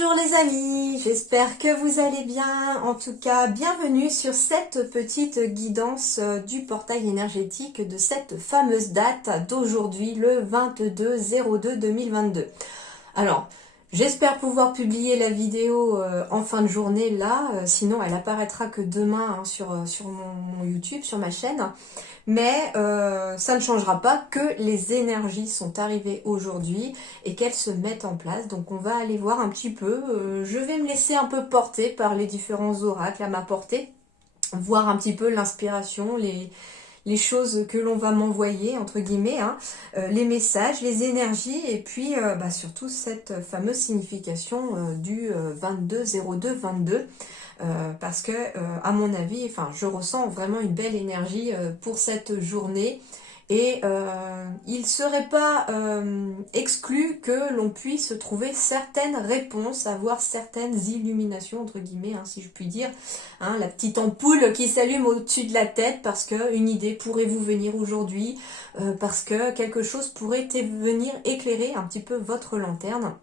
Bonjour les amis, j'espère que vous allez bien. En tout cas, bienvenue sur cette petite guidance du portail énergétique de cette fameuse date d'aujourd'hui, le 22/02/2022. Alors, j'espère pouvoir publier la vidéo en fin de journée là, sinon elle apparaîtra que demain sur mon YouTube, sur ma chaîne. Mais ça ne changera pas que les énergies sont arrivées aujourd'hui et qu'elles se mettent en place. Donc on va aller voir un petit peu. Je vais me laisser un peu porter par les différents oracles à ma portée, voir un petit peu l'inspiration, les choses que l'on va m'envoyer, entre guillemets, hein, les messages, les énergies, et puis surtout cette fameuse signification du 22/02/22. Parce que à mon avis, enfin, je ressens vraiment une belle énergie pour cette journée et il serait pas exclu que l'on puisse trouver certaines réponses, avoir certaines illuminations entre guillemets, hein, si je puis dire, hein, la petite ampoule qui s'allume au-dessus de la tête parce que une idée pourrait vous venir aujourd'hui, parce que quelque chose pourrait venir éclairer un petit peu votre lanterne.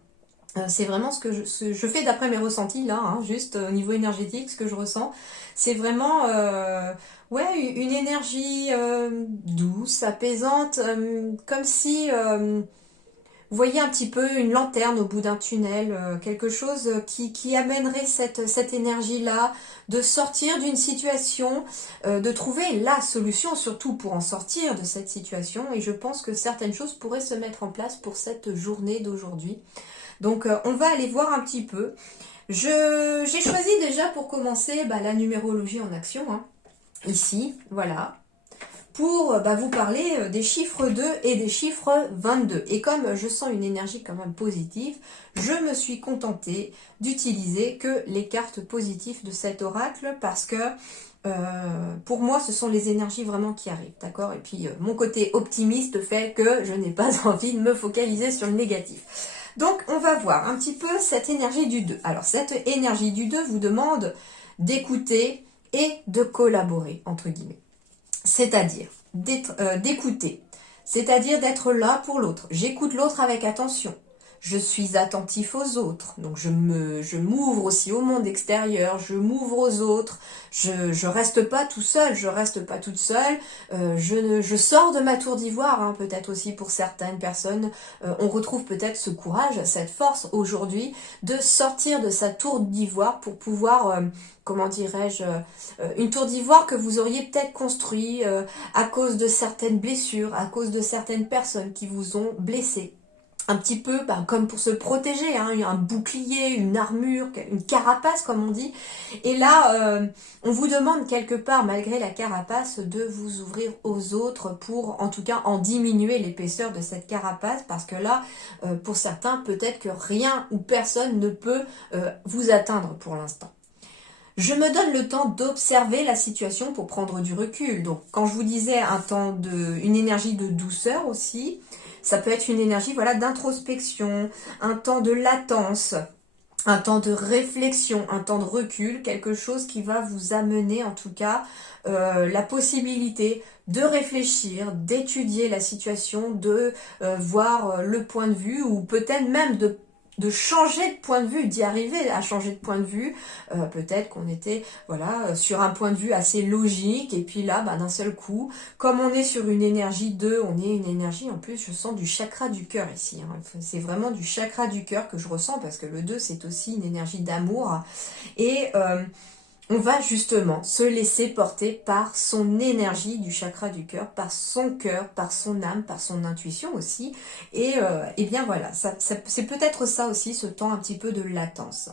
C'est vraiment ce que je fais d'après mes ressentis là, hein, juste au niveau énergétique, ce que je ressens. C'est vraiment une énergie douce, apaisante, comme si vous voyez un petit peu une lanterne au bout d'un tunnel, quelque chose qui amènerait cette énergie-là, de sortir d'une situation, de trouver la solution surtout pour en sortir de cette situation. Et je pense que certaines choses pourraient se mettre en place pour cette journée d'aujourd'hui. Donc on va aller voir un petit peu. J'ai choisi déjà pour commencer la numérologie en action, hein, ici, voilà, pour vous parler des chiffres 2 et des chiffres 22. Et comme je sens une énergie quand même positive, je me suis contentée d'utiliser que les cartes positives de cet oracle parce que pour moi, ce sont les énergies vraiment qui arrivent, d'accord? Et puis, mon côté optimiste fait que je n'ai pas envie de me focaliser sur le négatif. Donc, on va voir un petit peu cette énergie du 2. Alors, cette énergie du 2 vous demande d'écouter et de collaborer, entre guillemets. C'est-à-dire d'écouter, c'est-à-dire d'être là pour l'autre. J'écoute l'autre avec attention. Je suis attentif aux autres, donc je m'ouvre aussi au monde extérieur, je m'ouvre aux autres, je reste pas tout seul, je reste pas toute seule, je sors de ma tour d'ivoire, hein, peut-être aussi pour certaines personnes, on retrouve peut-être ce courage, cette force aujourd'hui de sortir de sa tour d'ivoire pour pouvoir, comment dirais-je, une tour d'ivoire que vous auriez peut-être construit à cause de certaines blessures, à cause de certaines personnes qui vous ont blessé. Un petit peu comme pour se protéger, hein, un bouclier, une armure, une carapace comme on dit. Et là, on vous demande quelque part, malgré la carapace, de vous ouvrir aux autres pour en tout cas en diminuer l'épaisseur de cette carapace. Parce que là, pour certains, peut-être que rien ou personne ne peut vous atteindre pour l'instant. Je me donne le temps d'observer la situation pour prendre du recul. Donc, quand je vous disais une énergie de douceur aussi, ça peut être une énergie d'introspection, un temps de latence, un temps de réflexion, un temps de recul, quelque chose qui va vous amener en tout cas la possibilité de réfléchir, d'étudier la situation, de voir le point de vue ou peut-être même de changer de point de vue, d'y arriver à changer de point de vue. Peut-être qu'on était sur un point de vue assez logique et puis là d'un seul coup, comme on est sur une énergie 2, on est une énergie, en plus je sens du chakra du cœur ici, hein. C'est vraiment du chakra du cœur que je ressens parce que le 2 c'est aussi une énergie d'amour et on va justement se laisser porter par son énergie du chakra du cœur, par son cœur, par son âme, par son intuition aussi. Et bien voilà, c'est peut-être ça aussi, ce temps un petit peu de latence.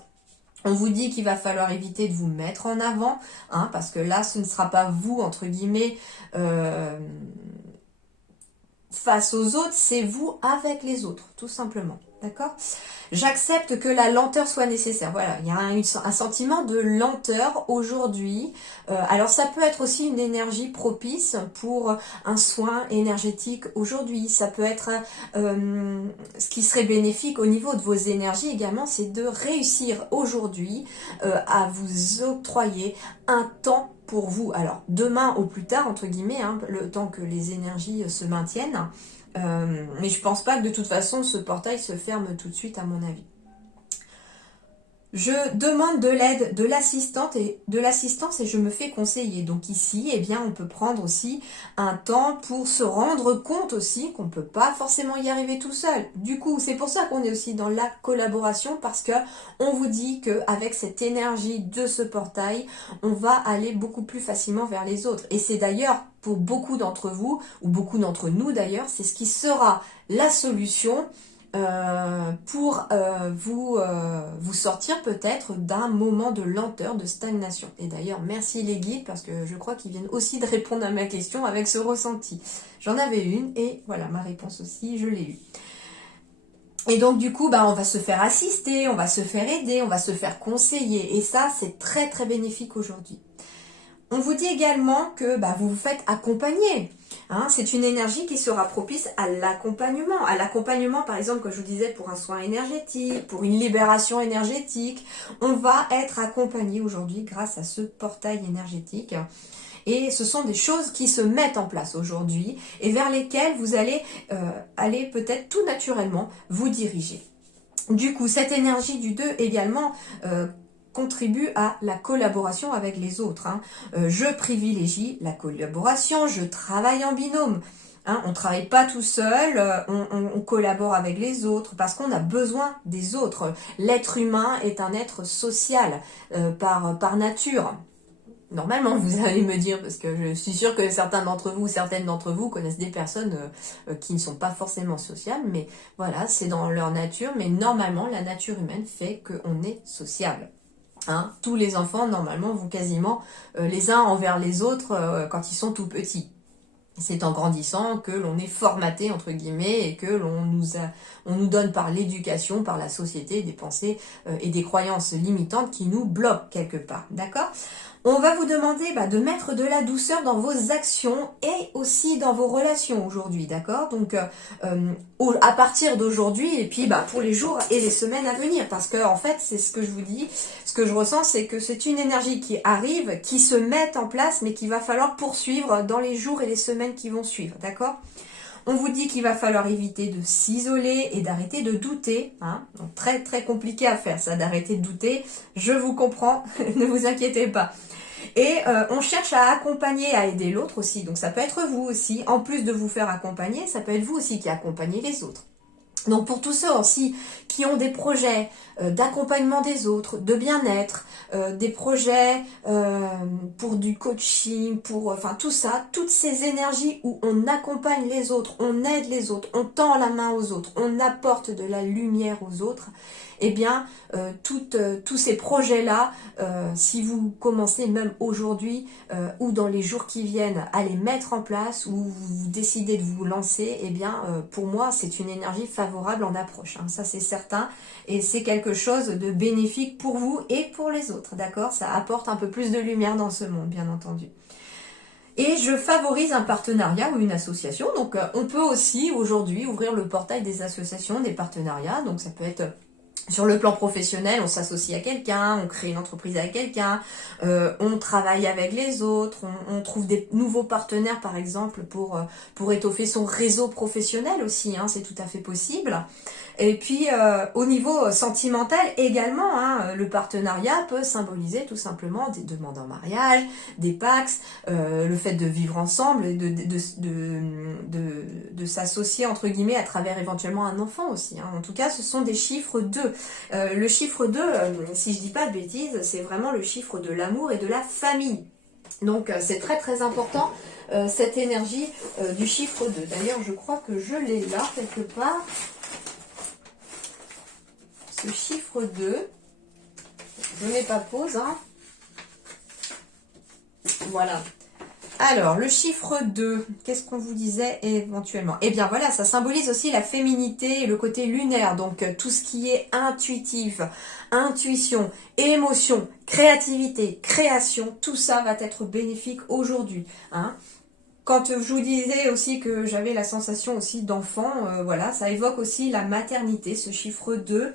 On vous dit qu'il va falloir éviter de vous mettre en avant, hein, parce que là, ce ne sera pas vous, entre guillemets, face aux autres, c'est vous avec les autres, tout simplement. D'accord ? J'accepte que la lenteur soit nécessaire. Voilà, il y a un sentiment de lenteur aujourd'hui. Alors ça peut être aussi une énergie propice pour un soin énergétique aujourd'hui. Ça peut être ce qui serait bénéfique au niveau de vos énergies également, c'est de réussir aujourd'hui à vous octroyer un temps pour vous. Alors demain au plus tard, entre guillemets, hein, le temps que les énergies se maintiennent. Mais je pense pas que de toute façon ce portail se ferme tout de suite à mon avis. Je demande de l'aide de l'assistante et de l'assistance et je me fais conseiller. Donc ici, eh bien, on peut prendre aussi un temps pour se rendre compte aussi qu'on ne peut pas forcément y arriver tout seul. Du coup, c'est pour ça qu'on est aussi dans la collaboration parce que on vous dit qu'avec cette énergie de ce portail, on va aller beaucoup plus facilement vers les autres. Et c'est d'ailleurs pour beaucoup d'entre vous, ou beaucoup d'entre nous d'ailleurs, c'est ce qui sera la solution pour vous sortir peut-être d'un moment de lenteur, de stagnation. Et d'ailleurs, merci les guides, parce que je crois qu'ils viennent aussi de répondre à ma question avec ce ressenti. J'en avais une, et voilà, ma réponse aussi, je l'ai eue. Et donc du coup, on va se faire assister, on va se faire aider, on va se faire conseiller. Et ça, c'est très très bénéfique aujourd'hui. On vous dit également que vous vous faites accompagner. Hein, c'est une énergie qui sera propice à l'accompagnement. À l'accompagnement, par exemple, comme je vous disais, pour un soin énergétique, pour une libération énergétique. On va être accompagné aujourd'hui grâce à ce portail énergétique. Et ce sont des choses qui se mettent en place aujourd'hui et vers lesquelles vous allez aller peut-être tout naturellement vous diriger. Du coup, cette énergie du 2 également contribue à la collaboration avec les autres. Hein. Je privilégie la collaboration, je travaille en binôme. Hein, on ne travaille pas tout seul, on collabore avec les autres parce qu'on a besoin des autres. L'être humain est un être social par nature. Normalement, vous allez me dire, parce que je suis sûre que certaines d'entre vous connaissent des personnes qui ne sont pas forcément sociales, mais voilà, c'est dans leur nature, mais normalement, la nature humaine fait qu'on est sociable. Hein, tous les enfants, normalement, vont quasiment les uns envers les autres quand ils sont tout petits. C'est en grandissant que l'on est formaté, entre guillemets, et que l'on nous donne par l'éducation, par la société, des pensées et des croyances limitantes qui nous bloquent quelque part. D'accord ? On va vous demander de mettre de la douceur dans vos actions et aussi dans vos relations aujourd'hui, d'accord ? Donc à partir d'aujourd'hui et puis pour les jours et les semaines à venir, parce que en fait c'est ce que je vous dis, ce que je ressens, c'est que c'est une énergie qui arrive, qui se met en place, mais qu'il va falloir poursuivre dans les jours et les semaines qui vont suivre, d'accord ? On vous dit qu'il va falloir éviter de s'isoler et d'arrêter de douter. Hein. Donc très très compliqué à faire ça, d'arrêter de douter. Je vous comprends, ne vous inquiétez pas. Et on cherche à accompagner, à aider l'autre aussi. Donc ça peut être vous aussi. En plus de vous faire accompagner, ça peut être vous aussi qui accompagnez les autres. Donc pour tous ceux aussi qui ont des projets d'accompagnement des autres, de bien-être, des projets pour du coaching, pour tout ça, toutes ces énergies où on accompagne les autres, on aide les autres, on tend la main aux autres, on apporte de la lumière aux autres, eh bien tous ces projets-là, si vous commencez même aujourd'hui ou dans les jours qui viennent à les mettre en place ou vous décidez de vous lancer, eh bien pour moi c'est une énergie favorable en approche, hein, ça c'est certain, et c'est quelque chose de bénéfique pour vous et pour les autres, d'accord ? Ça apporte un peu plus de lumière dans ce monde, bien entendu. Et je favorise un partenariat ou une association, donc on peut aussi aujourd'hui ouvrir le portail des associations, des partenariats, donc ça peut être sur le plan professionnel, on s'associe à quelqu'un, on crée une entreprise avec quelqu'un, on travaille avec les autres, on trouve des nouveaux partenaires par exemple pour étoffer son réseau professionnel aussi, hein, c'est tout à fait possible. Et puis au niveau sentimental également, hein, le partenariat peut symboliser tout simplement des demandes en mariage, des pax, le fait de vivre ensemble, et de s'associer entre guillemets à travers éventuellement un enfant aussi. Hein. En tout cas, ce sont des chiffres 2. Le chiffre 2, si je dis pas de bêtises, c'est vraiment le chiffre de l'amour et de la famille. Donc c'est très très important cette énergie du chiffre 2. D'ailleurs, je crois que je l'ai là quelque part. Ce chiffre 2, je ne mets pas pause, hein. Voilà. Alors, le chiffre 2, qu'est-ce qu'on vous disait éventuellement ? Eh bien voilà, ça symbolise aussi la féminité et le côté lunaire, donc tout ce qui est intuitif, intuition, émotion, créativité, création, tout ça va être bénéfique aujourd'hui, hein. Quand je vous disais aussi que j'avais la sensation aussi d'enfant, voilà, ça évoque aussi la maternité, ce chiffre 2.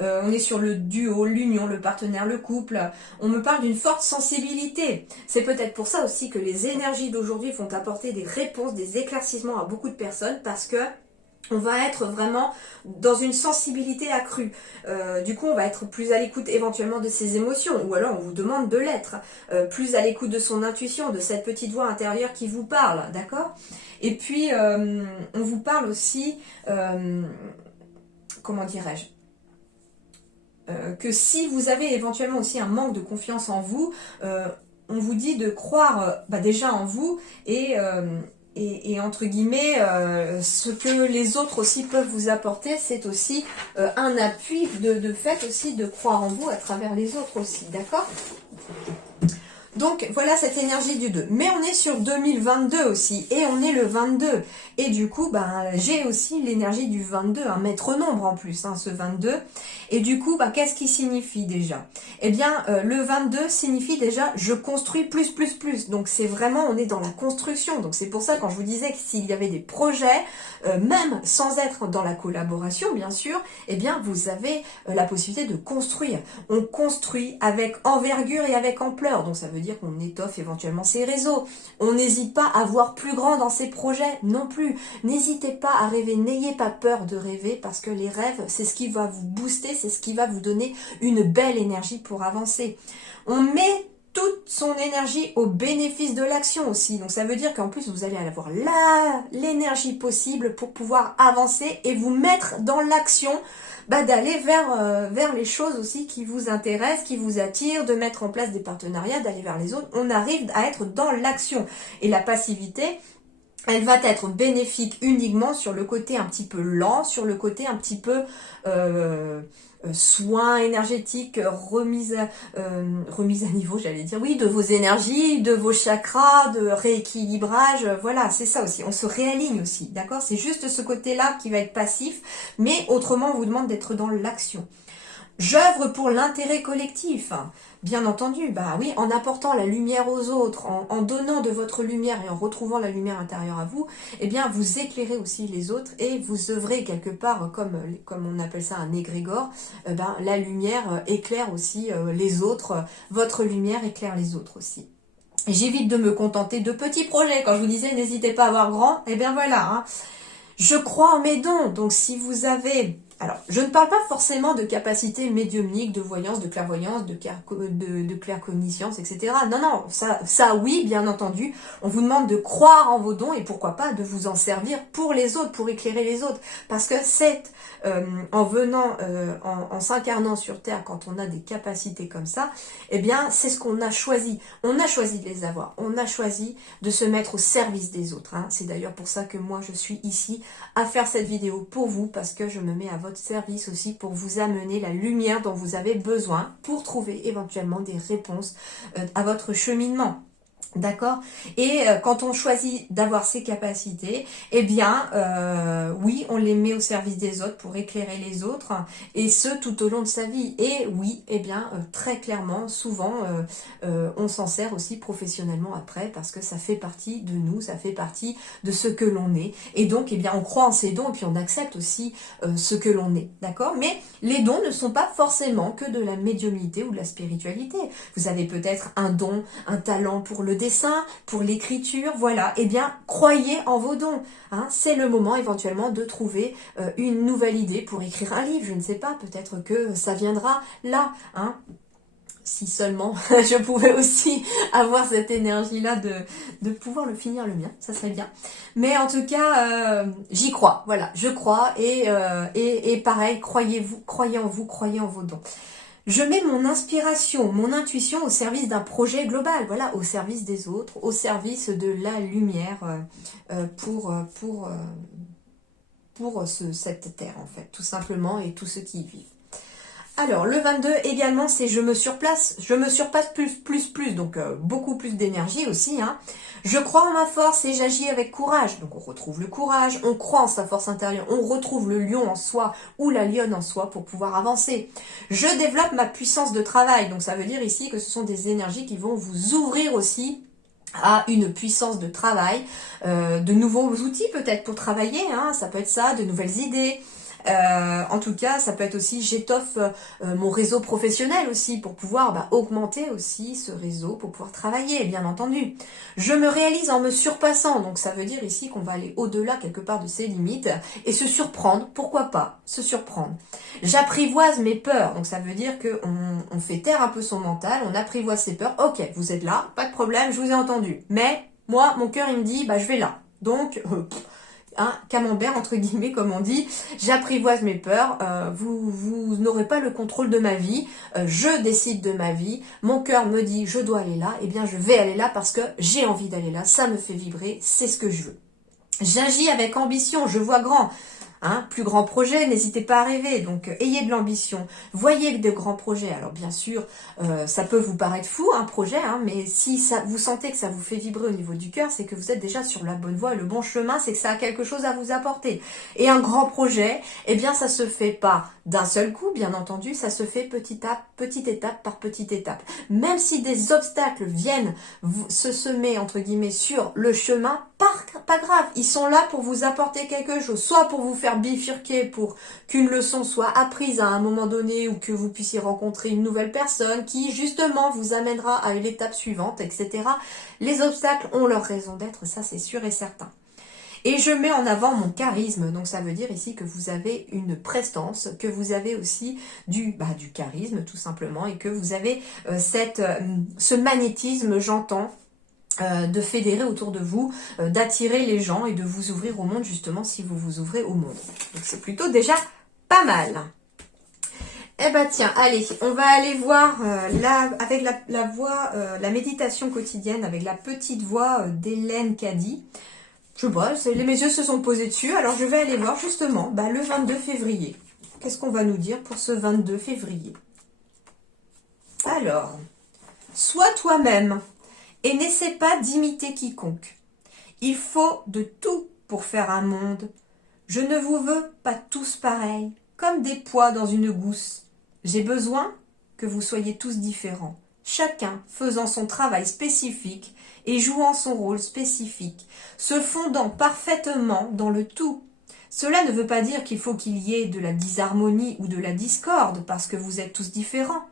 On est sur le duo, l'union, le partenaire, le couple. On me parle d'une forte sensibilité. C'est peut-être pour ça aussi que les énergies d'aujourd'hui vont apporter des réponses, des éclaircissements à beaucoup de personnes parce que on va être vraiment dans une sensibilité accrue. Du coup, on va être plus à l'écoute éventuellement de ses émotions, ou alors on vous demande de l'être. Plus à l'écoute de son intuition, de cette petite voix intérieure qui vous parle, d'accord? Et puis, on vous parle aussi, comment dirais-je, que si vous avez éventuellement aussi un manque de confiance en vous, on vous dit de croire déjà en vous et entre guillemets, ce que les autres aussi peuvent vous apporter, c'est aussi un appui de fait aussi de croire en vous à travers les autres aussi, d'accord? Donc voilà cette énergie du 2. Mais on est sur 2022 aussi, et on est le 22. Et du coup, j'ai aussi l'énergie du 22, un maître nombre en plus, ce 22. Et du coup, qu'est-ce qui signifie déjà? Eh bien, le 22 signifie déjà je construis plus, plus, plus. Donc c'est vraiment, on est dans la construction. Donc c'est pour ça quand je vous disais que s'il y avait des projets, même sans être dans la collaboration, bien sûr, eh bien vous avez la possibilité de construire. On construit avec envergure et avec ampleur. Donc ça veut dire qu'on étoffe éventuellement ses réseaux. On n'hésite pas à voir plus grand dans ses projets non plus. N'hésitez pas à rêver, n'ayez pas peur de rêver parce que les rêves, c'est ce qui va vous booster, c'est ce qui va vous donner une belle énergie pour avancer. On met toute son énergie au bénéfice de l'action aussi. Donc ça veut dire qu'en plus vous allez avoir l'énergie possible pour pouvoir avancer et vous mettre dans l'action, d'aller vers les choses aussi qui vous intéressent, qui vous attirent, de mettre en place des partenariats, d'aller vers les autres. On arrive à être dans l'action. Et la passivité, elle va être bénéfique uniquement sur le côté un petit peu lent, sur le côté un petit peu soin énergétique, remise à niveau, j'allais dire, oui, de vos énergies, de vos chakras, de rééquilibrage, voilà, c'est ça aussi, on se réaligne aussi, d'accord? C'est juste ce côté-là qui va être passif, mais autrement, on vous demande d'être dans l'action. J'œuvre pour l'intérêt collectif, bien entendu, oui, en apportant la lumière aux autres, en donnant de votre lumière et en retrouvant la lumière intérieure à vous, eh bien vous éclairez aussi les autres et vous œuvrez quelque part, comme on appelle ça un égrégore, la lumière éclaire aussi les autres, votre lumière éclaire les autres aussi. J'évite de me contenter de petits projets, quand je vous disais n'hésitez pas à voir grand, eh bien voilà, Je crois en mes dons, donc si vous avez... Alors, je ne parle pas forcément de capacité médiumnique, de voyance, de clairvoyance, de claircogniscience, etc. Non, ça oui, bien entendu. On vous demande de croire en vos dons et pourquoi pas de vous en servir pour les autres, pour éclairer les autres. Parce que c'est en venant, en s'incarnant sur Terre, quand on a des capacités comme ça, eh bien, c'est ce qu'on a choisi. On a choisi de les avoir. On a choisi de se mettre au service des autres. C'est d'ailleurs pour ça que moi, je suis ici à faire cette vidéo pour vous, parce que je me mets à votre service aussi pour vous amener la lumière dont vous avez besoin pour trouver éventuellement des réponses à votre cheminement. D'accord? Et quand on choisit d'avoir ces capacités, eh bien, oui, on les met au service des autres pour éclairer les autres, et ce, tout au long de sa vie. Et oui, eh bien, très clairement, souvent, on s'en sert aussi professionnellement après, parce que ça fait partie de nous, ça fait partie de ce que l'on est. Et donc, eh bien, on croit en ses dons, et puis on accepte aussi ce que l'on est. D'accord? Mais les dons ne sont pas forcément que de la médiumnité ou de la spiritualité. Vous avez peut-être un don, un talent pour le dessin, pour l'écriture, voilà, eh bien, croyez en vos dons. C'est le moment éventuellement de trouver une nouvelle idée pour écrire un livre, je ne sais pas, peut-être que ça viendra là, Si seulement je pouvais aussi avoir cette énergie-là de pouvoir le finir le mien, ça serait bien. Mais en tout cas, j'y crois, voilà, je crois, et pareil, croyez en vous, croyez en vos dons. Je mets mon inspiration, mon intuition au service d'un projet global, voilà, au service des autres, au service de la lumière pour cette terre, en fait, tout simplement, et tous ceux qui y vivent. Alors, le 22 également, c'est je me surpasse plus, donc beaucoup plus d'énergie aussi. Je crois en ma force et j'agis avec courage. Donc, on retrouve le courage, on croit en sa force intérieure, on retrouve le lion en soi ou la lionne en soi pour pouvoir avancer. Je développe ma puissance de travail. Donc, ça veut dire ici que ce sont des énergies qui vont vous ouvrir aussi à une puissance de travail, de nouveaux outils peut-être pour travailler, ça peut être ça, de nouvelles idées. En tout cas, ça peut être aussi, j'étoffe mon réseau professionnel aussi pour pouvoir augmenter aussi ce réseau, pour pouvoir travailler, bien entendu. Je me réalise en me surpassant, donc ça veut dire ici qu'on va aller au-delà quelque part de ses limites et se surprendre, pourquoi pas, se surprendre. J'apprivoise mes peurs, donc ça veut dire qu'on fait taire un peu son mental, on apprivoise ses peurs. Ok, vous êtes là, pas de problème, je vous ai entendu, mais moi, mon cœur, il me dit, je vais là. Donc, camembert entre guillemets comme on dit, j'apprivoise mes peurs, vous n'aurez pas le contrôle de ma vie, je décide de ma vie, mon cœur me dit je dois aller là, et bien je vais aller là parce que j'ai envie d'aller là, ça me fait vibrer, c'est ce que je veux. J'agis avec ambition, je vois grand. Plus grand projet, n'hésitez pas à rêver, donc ayez de l'ambition, voyez de grands projets. Alors bien sûr, ça peut vous paraître fou un projet, mais si vous sentez que ça vous fait vibrer au niveau du cœur, c'est que vous êtes déjà sur la bonne voie et le bon chemin, c'est que ça a quelque chose à vous apporter. Et un grand projet, eh bien ça se fait pas d'un seul coup, bien entendu, ça se fait petite étape par petite étape. Même si des obstacles viennent se semer entre guillemets sur le chemin, pas grave, ils sont là pour vous apporter quelque chose, soit pour vous faire bifurquer, pour qu'une leçon soit apprise à un moment donné ou que vous puissiez rencontrer une nouvelle personne qui justement vous amènera à l'étape suivante, etc. Les obstacles ont leur raison d'être, ça c'est sûr et certain. Et je mets en avant mon charisme, donc ça veut dire ici que vous avez une prestance, que vous avez aussi du charisme tout simplement, et que vous avez ce magnétisme, j'entends, de fédérer autour de vous, d'attirer les gens et de vous ouvrir au monde justement si vous vous ouvrez au monde. Donc c'est plutôt déjà pas mal. Eh ben tiens, allez, on va aller voir avec la voix, la méditation quotidienne avec la petite voix d'Hélène Caddy. Je sais pas, mes yeux se sont posés dessus, alors je vais aller voir justement le 22 février. Qu'est-ce qu'on va nous dire pour ce 22 février? Alors, sois toi-même et n'essaie pas d'imiter quiconque. Il faut de tout pour faire un monde. Je ne vous veux pas tous pareils, comme des pois dans une gousse. J'ai besoin que vous soyez tous différents, chacun faisant son travail spécifique et jouant son rôle spécifique, se fondant parfaitement dans le tout. Cela ne veut pas dire qu'il faut qu'il y ait de la disharmonie ou de la discorde parce que vous êtes tous différents.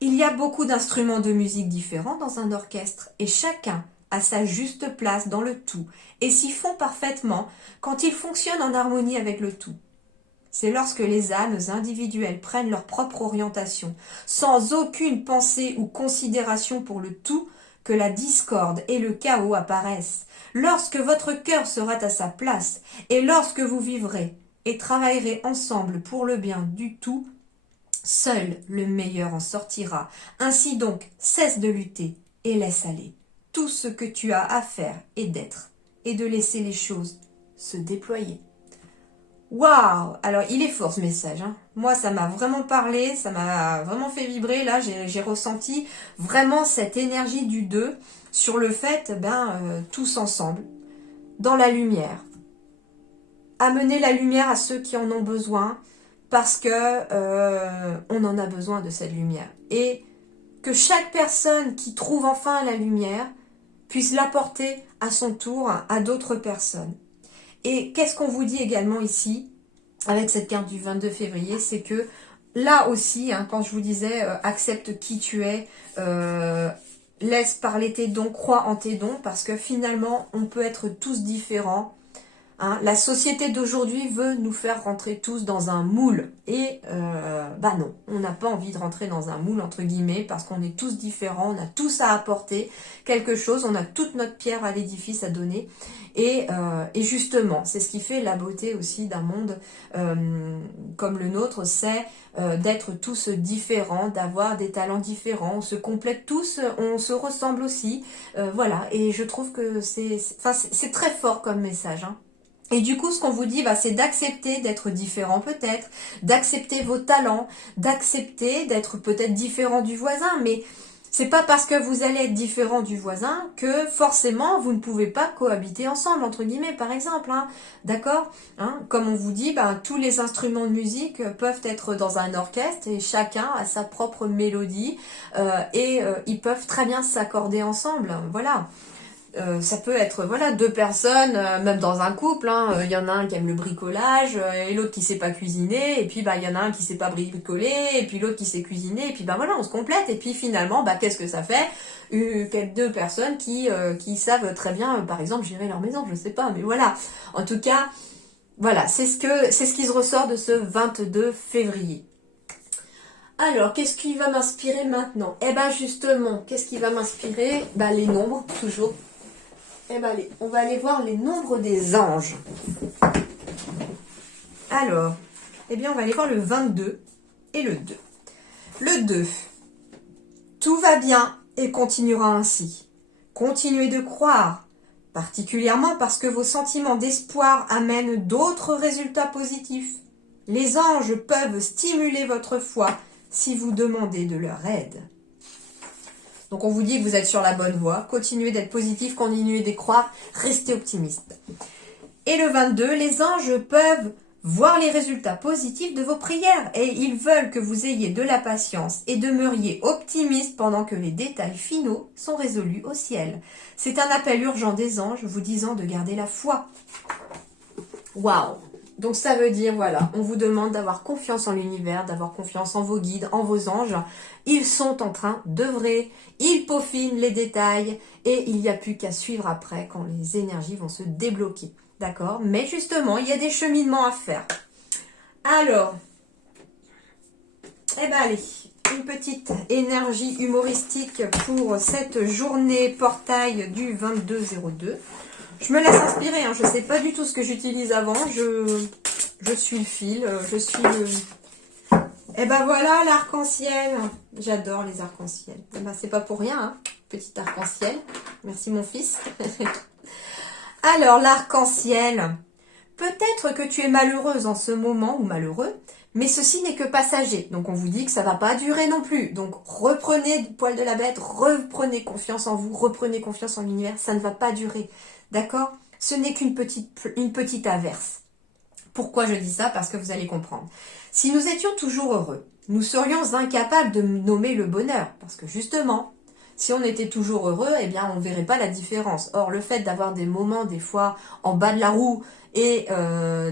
Il y a beaucoup d'instruments de musique différents dans un orchestre et chacun a sa juste place dans le tout et s'y fond parfaitement quand il fonctionne en harmonie avec le tout. C'est lorsque les âmes individuelles prennent leur propre orientation, sans aucune pensée ou considération pour le tout, que la discorde et le chaos apparaissent. Lorsque votre cœur sera à sa place et lorsque vous vivrez et travaillerez ensemble pour le bien du tout, seul le meilleur en sortira. Ainsi donc, cesse de lutter et laisse aller. Tout ce que tu as à faire est d'être et de laisser les choses se déployer. Waouh! Alors, il est fort ce message. Moi, ça m'a vraiment parlé, ça m'a vraiment fait vibrer. Là, j'ai ressenti vraiment cette énergie du 2 sur le fait, tous ensemble, dans la lumière. Amener la lumière à ceux qui en ont besoin, parce que on en a besoin de cette lumière. Et que chaque personne qui trouve enfin la lumière puisse l'apporter à son tour à d'autres personnes. Et qu'est-ce qu'on vous dit également ici, avec cette carte du 22 février, c'est que là aussi, quand je vous disais, accepte qui tu es, laisse parler tes dons, crois en tes dons, parce que finalement, on peut être tous différents. La société d'aujourd'hui veut nous faire rentrer tous dans un moule. Et non, on n'a pas envie de rentrer dans un moule, entre guillemets, parce qu'on est tous différents, on a tous à apporter quelque chose, on a toute notre pierre à l'édifice à donner. Et justement, c'est ce qui fait la beauté aussi d'un monde comme le nôtre, c'est d'être tous différents, d'avoir des talents différents, on se complète tous, on se ressemble aussi. Voilà, et je trouve que c'est très fort comme message. Et du coup, ce qu'on vous dit, c'est d'accepter d'être différent peut-être, d'accepter vos talents, d'accepter d'être peut-être différent du voisin, mais c'est pas parce que vous allez être différent du voisin que forcément vous ne pouvez pas cohabiter ensemble, entre guillemets, par exemple, d'accord, comme on vous dit, tous les instruments de musique peuvent être dans un orchestre et chacun a sa propre mélodie et ils peuvent très bien s'accorder ensemble, voilà. ça peut être voilà 2 personnes, même dans un couple, hein, il y en a un qui aime le bricolage et l'autre qui sait pas cuisiner, et puis bah il y en a un qui sait pas bricoler et puis l'autre qui sait cuisiner, et puis bah voilà on se complète, et puis finalement bah qu'est-ce que ça fait? 2 personnes qui savent très bien par exemple gérer leur maison, je sais pas, mais voilà. En tout cas, voilà, c'est ce qui se ressort de ce 22 février. Alors, qu'est-ce qui va m'inspirer maintenant? Eh ben justement, qu'est-ce qui va m'inspirer? Ben les nombres, toujours. Eh ben allez, on va aller voir les nombres des anges. Alors, eh bien on va aller voir le 22 et le 2. Le 2, tout va bien et continuera ainsi. Continuez de croire, particulièrement parce que vos sentiments d'espoir amènent d'autres résultats positifs. Les anges peuvent stimuler votre foi si vous demandez de leur aide. Donc on vous dit que vous êtes sur la bonne voie, continuez d'être positif, continuez d'y croire, restez optimiste. Et le 22, les anges peuvent voir les résultats positifs de vos prières et ils veulent que vous ayez de la patience et demeuriez optimiste pendant que les détails finaux sont résolus au ciel. C'est un appel urgent des anges vous disant de garder la foi. Waouh! Donc ça veut dire, voilà, on vous demande d'avoir confiance en l'univers, d'avoir confiance en vos guides, en vos anges. Ils sont en train d'œuvrer, ils peaufinent les détails et il n'y a plus qu'à suivre après quand les énergies vont se débloquer. D'accord? Mais justement, il y a des cheminements à faire. Alors, eh ben allez, une petite énergie humoristique pour cette journée portail du 22-02. Je me laisse inspirer, hein. Je ne sais pas du tout ce que j'utilise avant, je suis le fil, je suis le... Et ben voilà l'arc-en-ciel. J'adore les arcs-en-ciel. Eh ben c'est pas pour rien, hein. Petit arc-en-ciel. Merci mon fils. Alors l'arc-en-ciel. Peut-être que tu es malheureuse en ce moment ou malheureux, mais ceci n'est que passager. Donc on vous dit que ça va pas durer non plus. Donc reprenez le poil de la bête, reprenez confiance en vous, reprenez confiance en l'univers, ça ne va pas durer. D'accord? Ce n'est qu'une petite averse. Pourquoi je dis ça? Parce que vous allez comprendre. Si nous étions toujours heureux, nous serions incapables de nommer le bonheur. Parce que justement, si on était toujours heureux, eh bien on ne verrait pas la différence. Or, le fait d'avoir des moments, des fois, en bas de la roue et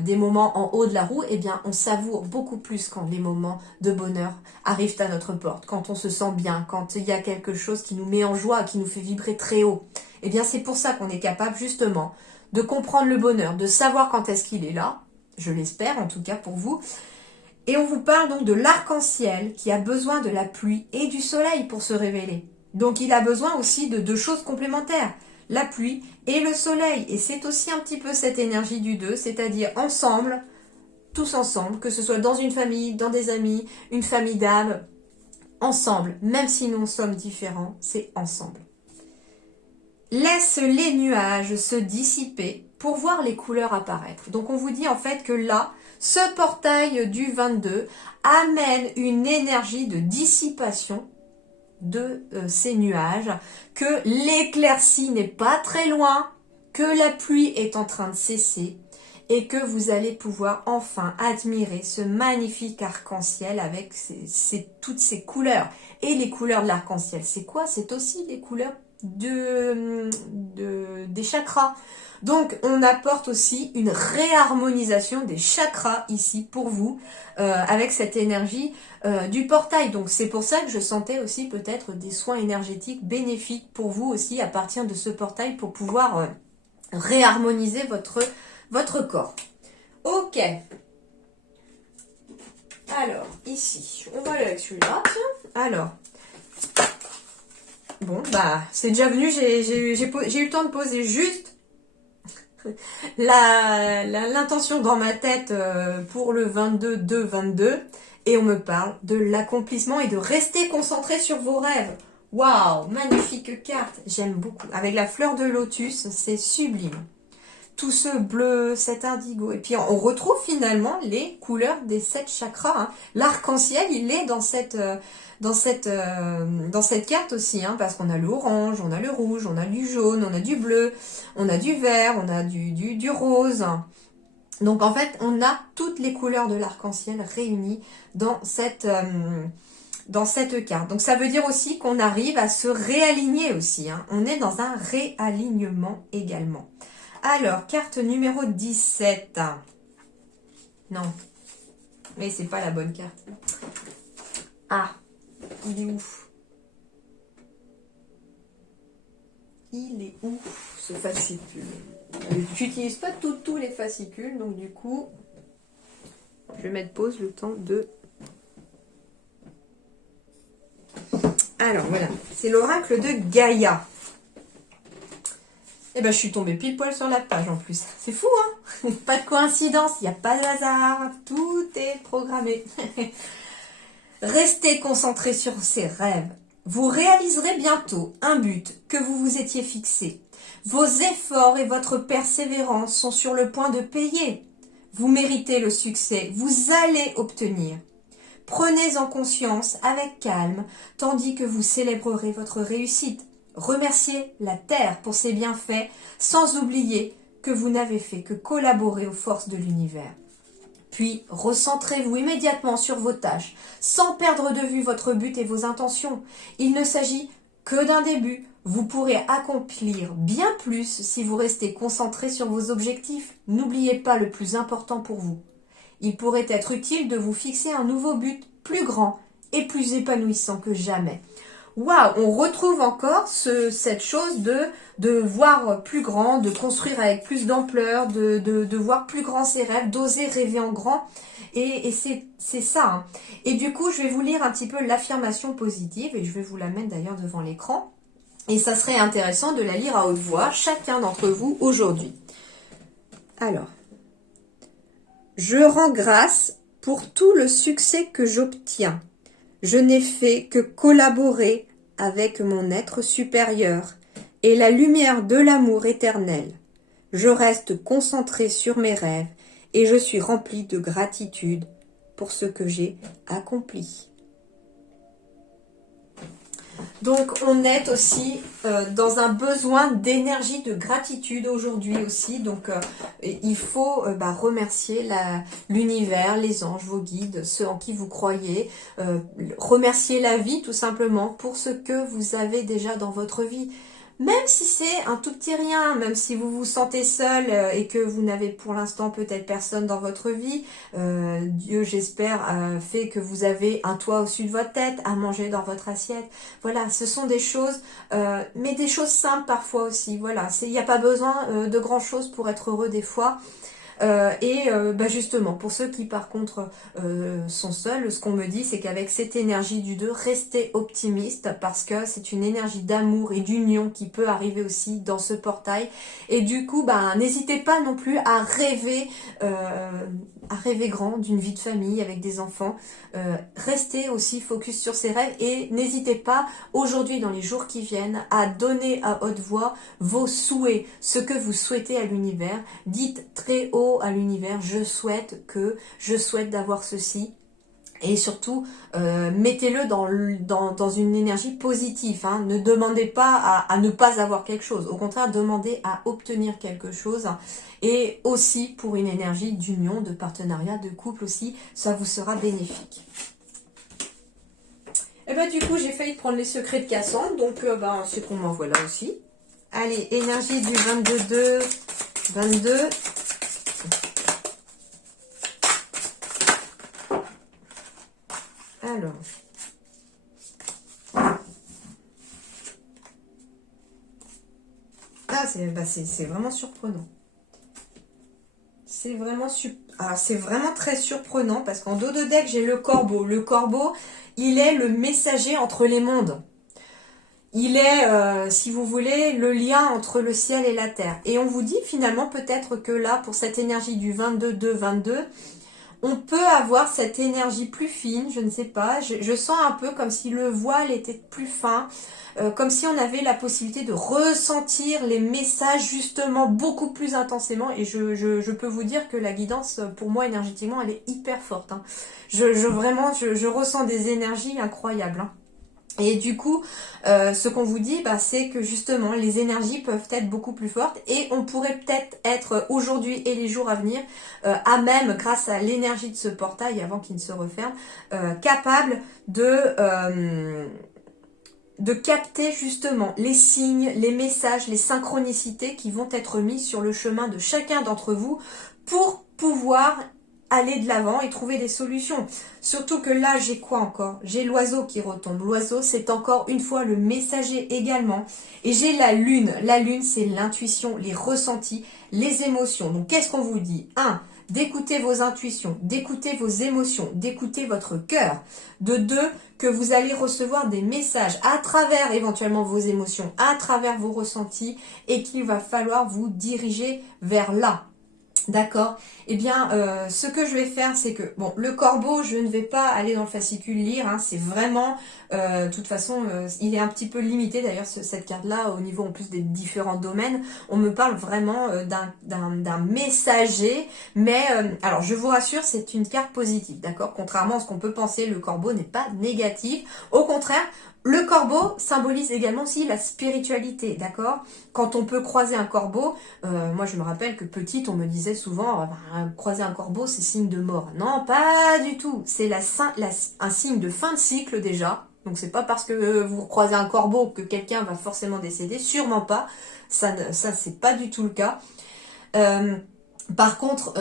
des moments en haut de la roue, eh bien on savoure beaucoup plus quand les moments de bonheur arrivent à notre porte. Quand on se sent bien, quand il y a quelque chose qui nous met en joie, qui nous fait vibrer très haut. Eh bien c'est pour ça qu'on est capable justement de comprendre le bonheur, de savoir quand est-ce qu'il est là. Je l'espère en tout cas pour vous. Et on vous parle donc de l'arc-en-ciel qui a besoin de la pluie et du soleil pour se révéler. Donc il a besoin aussi de 2 choses complémentaires, la pluie et le soleil. Et c'est aussi un petit peu cette énergie du 2, c'est-à-dire ensemble, tous ensemble, que ce soit dans une famille, dans des amis, une famille d'âmes, ensemble, même si nous sommes différents, c'est ensemble. Laisse les nuages se dissiper pour voir les couleurs apparaître. Donc on vous dit en fait que là, ce portail du 22 amène une énergie de dissipation de ces nuages, que l'éclaircie n'est pas très loin, que la pluie est en train de cesser et que vous allez pouvoir enfin admirer ce magnifique arc-en-ciel avec toutes ces couleurs. Et les couleurs de l'arc-en-ciel, c'est quoi? C'est aussi les couleurs des chakras. Donc on apporte aussi une réharmonisation des chakras ici pour vous avec cette énergie du portail. Donc c'est pour ça que je sentais aussi peut-être des soins énergétiques bénéfiques pour vous aussi à partir de ce portail pour pouvoir réharmoniser votre corps. Ok. Alors ici, on va aller avec celui-là. Alors. Bon, bah, c'est déjà venu, j'ai eu le temps de poser juste l'intention dans ma tête pour le 22-2-22 et on me parle de l'accomplissement et de rester concentré sur vos rêves. Waouh, magnifique carte, j'aime beaucoup. Avec la fleur de lotus, c'est sublime. Tout ce bleu, cet indigo. Et puis on retrouve finalement les couleurs des 7 chakras. Hein. L'arc-en-ciel, il est dans cette carte aussi, hein, parce qu'on a le orange, on a le rouge, on a du jaune, on a du bleu, on a du vert, on a du rose. Donc en fait, on a toutes les couleurs de l'arc-en-ciel réunies dans cette dans cette carte. Donc ça veut dire aussi qu'on arrive à se réaligner aussi. Hein. On est dans un réalignement également. Alors, carte numéro 17. Non, mais c'est pas la bonne carte. Ah, il est où? Il est où ce fascicule? J'utilise pas tous les fascicules, donc du coup, je vais mettre pause le temps de... Alors voilà, c'est l'oracle de Gaïa. Eh ben, je suis tombée pile poil sur la page en plus. C'est fou, hein? Pas de coïncidence, il n'y a pas de hasard, tout est programmé. Restez concentrés sur ces rêves. Vous réaliserez bientôt un but que vous vous étiez fixé. Vos efforts et votre persévérance sont sur le point de payer. Vous méritez le succès, vous allez obtenir. Prenez en conscience avec calme, tandis que vous célébrerez votre réussite. Remerciez la Terre pour ses bienfaits, sans oublier que vous n'avez fait que collaborer aux forces de l'univers. Puis, recentrez-vous immédiatement sur vos tâches, sans perdre de vue votre but et vos intentions. Il ne s'agit que d'un début. Vous pourrez accomplir bien plus si vous restez concentré sur vos objectifs. N'oubliez pas le plus important pour vous. Il pourrait être utile de vous fixer un nouveau but plus grand et plus épanouissant que jamais. Waouh, on retrouve encore cette chose de voir plus grand, de construire avec plus d'ampleur, de voir plus grand ses rêves, d'oser rêver en grand. Et c'est ça. Hein. Et du coup, je vais vous lire un petit peu l'affirmation positive et je vais vous la mettre d'ailleurs devant l'écran. Et ça serait intéressant de la lire à haute voix, chacun d'entre vous aujourd'hui. Alors, je rends grâce pour tout le succès que j'obtiens. Je n'ai fait que collaborer avec mon être supérieur et la lumière de l'amour éternel. Je reste concentré sur mes rêves et je suis rempli de gratitude pour ce que j'ai accompli. Donc on est aussi dans un besoin d'énergie, de gratitude aujourd'hui aussi. Donc il faut remercier l'univers, les anges, vos guides, ceux en qui vous croyez. Remercier la vie tout simplement pour ce que vous avez déjà dans votre vie. Même si c'est un tout petit rien, même si vous vous sentez seul et que vous n'avez pour l'instant peut-être personne dans votre vie, Dieu, j'espère, fait que vous avez un toit au-dessus de votre tête, à manger dans votre assiette. Voilà, ce sont des choses, mais des choses simples parfois aussi. Voilà, il n'y a pas besoin de grand-chose pour être heureux des fois. Justement, pour ceux qui par contre sont seuls, ce qu'on me dit, c'est qu'avec cette énergie du 2, restez optimiste parce que c'est une énergie d'amour et d'union qui peut arriver aussi dans ce portail. Et du coup, n'hésitez pas non plus à rêver grand d'une vie de famille avec des enfants. Restez aussi focus sur ces rêves et n'hésitez pas aujourd'hui dans les jours qui viennent à donner à haute voix vos souhaits, ce que vous souhaitez à l'univers. Dites très haut à l'univers, je souhaite d'avoir ceci. Et surtout, mettez-le dans une énergie positive. Hein. Ne demandez pas à ne pas avoir quelque chose. Au contraire, demandez à obtenir quelque chose. Et aussi pour une énergie d'union, de partenariat, de couple aussi, ça vous sera bénéfique. Et du coup, j'ai failli prendre les secrets de Cassandre. Donc, c'est qu'on m'envoie là aussi. Allez, énergie du 22. Alors, c'est vraiment surprenant. C'est vraiment très surprenant parce qu'en dos de deck, j'ai le corbeau. Le corbeau, il est le messager entre les mondes. Il est, si vous voulez, le lien entre le ciel et la terre. Et on vous dit finalement peut-être que là, pour cette énergie du 22-2-22, on peut avoir cette énergie plus fine, je ne sais pas. Je sens un peu comme si le voile était plus fin, comme si on avait la possibilité de ressentir les messages justement beaucoup plus intensément. Et je peux vous dire que la guidance, pour moi, énergétiquement, elle est hyper forte. Hein. Je ressens des énergies incroyables. Hein. Et du coup, ce qu'on vous dit, c'est que justement, les énergies peuvent être beaucoup plus fortes et on pourrait peut-être être aujourd'hui et les jours à venir, à même, grâce à l'énergie de ce portail, avant qu'il ne se referme, capable de capter justement les signes, les messages, les synchronicités qui vont être mis sur le chemin de chacun d'entre vous pour pouvoir aller de l'avant et trouver des solutions. Surtout que là, j'ai quoi encore? J'ai l'oiseau qui retombe. L'oiseau, c'est encore une fois le messager également. Et j'ai la lune. La lune, c'est l'intuition, les ressentis, les émotions. Donc, qu'est-ce qu'on vous dit? 1. D'écouter vos intuitions, d'écouter vos émotions, d'écouter votre cœur. De 2, que vous allez recevoir des messages à travers éventuellement vos émotions, à travers vos ressentis, et qu'il va falloir vous diriger vers là. D'accord. Eh bien, ce que je vais faire, c'est que, bon, le corbeau, je ne vais pas aller dans le fascicule lire, hein, c'est vraiment, de toute façon, il est un petit peu limité, d'ailleurs, cette carte-là, au niveau en plus des différents domaines, on me parle vraiment d'un messager, mais, alors, je vous rassure, c'est une carte positive, d'accord. Contrairement à ce qu'on peut penser, le corbeau n'est pas négatif, au contraire, le corbeau symbolise également aussi la spiritualité, d'accord. Quand on peut croiser un corbeau, moi je me rappelle que petite, on me disait souvent, croiser un corbeau, c'est signe de mort. Non, pas du tout. C'est un signe de fin de cycle déjà. Donc c'est pas parce que vous croisez un corbeau que quelqu'un va forcément décéder, sûrement pas. Ça c'est pas du tout le cas. Par contre,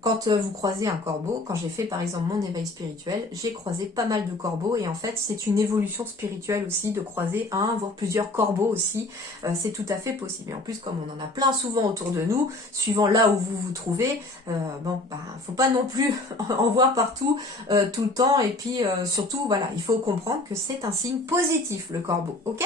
quand vous croisez un corbeau, quand j'ai fait par exemple mon éveil spirituel, j'ai croisé pas mal de corbeaux et en fait c'est une évolution spirituelle aussi de croiser un, voire plusieurs corbeaux aussi, c'est tout à fait possible. Et en plus comme on en a plein souvent autour de nous, suivant là où vous vous trouvez, faut pas non plus en voir partout tout le temps et puis surtout voilà, il faut comprendre que c'est un signe positif le corbeau, ok?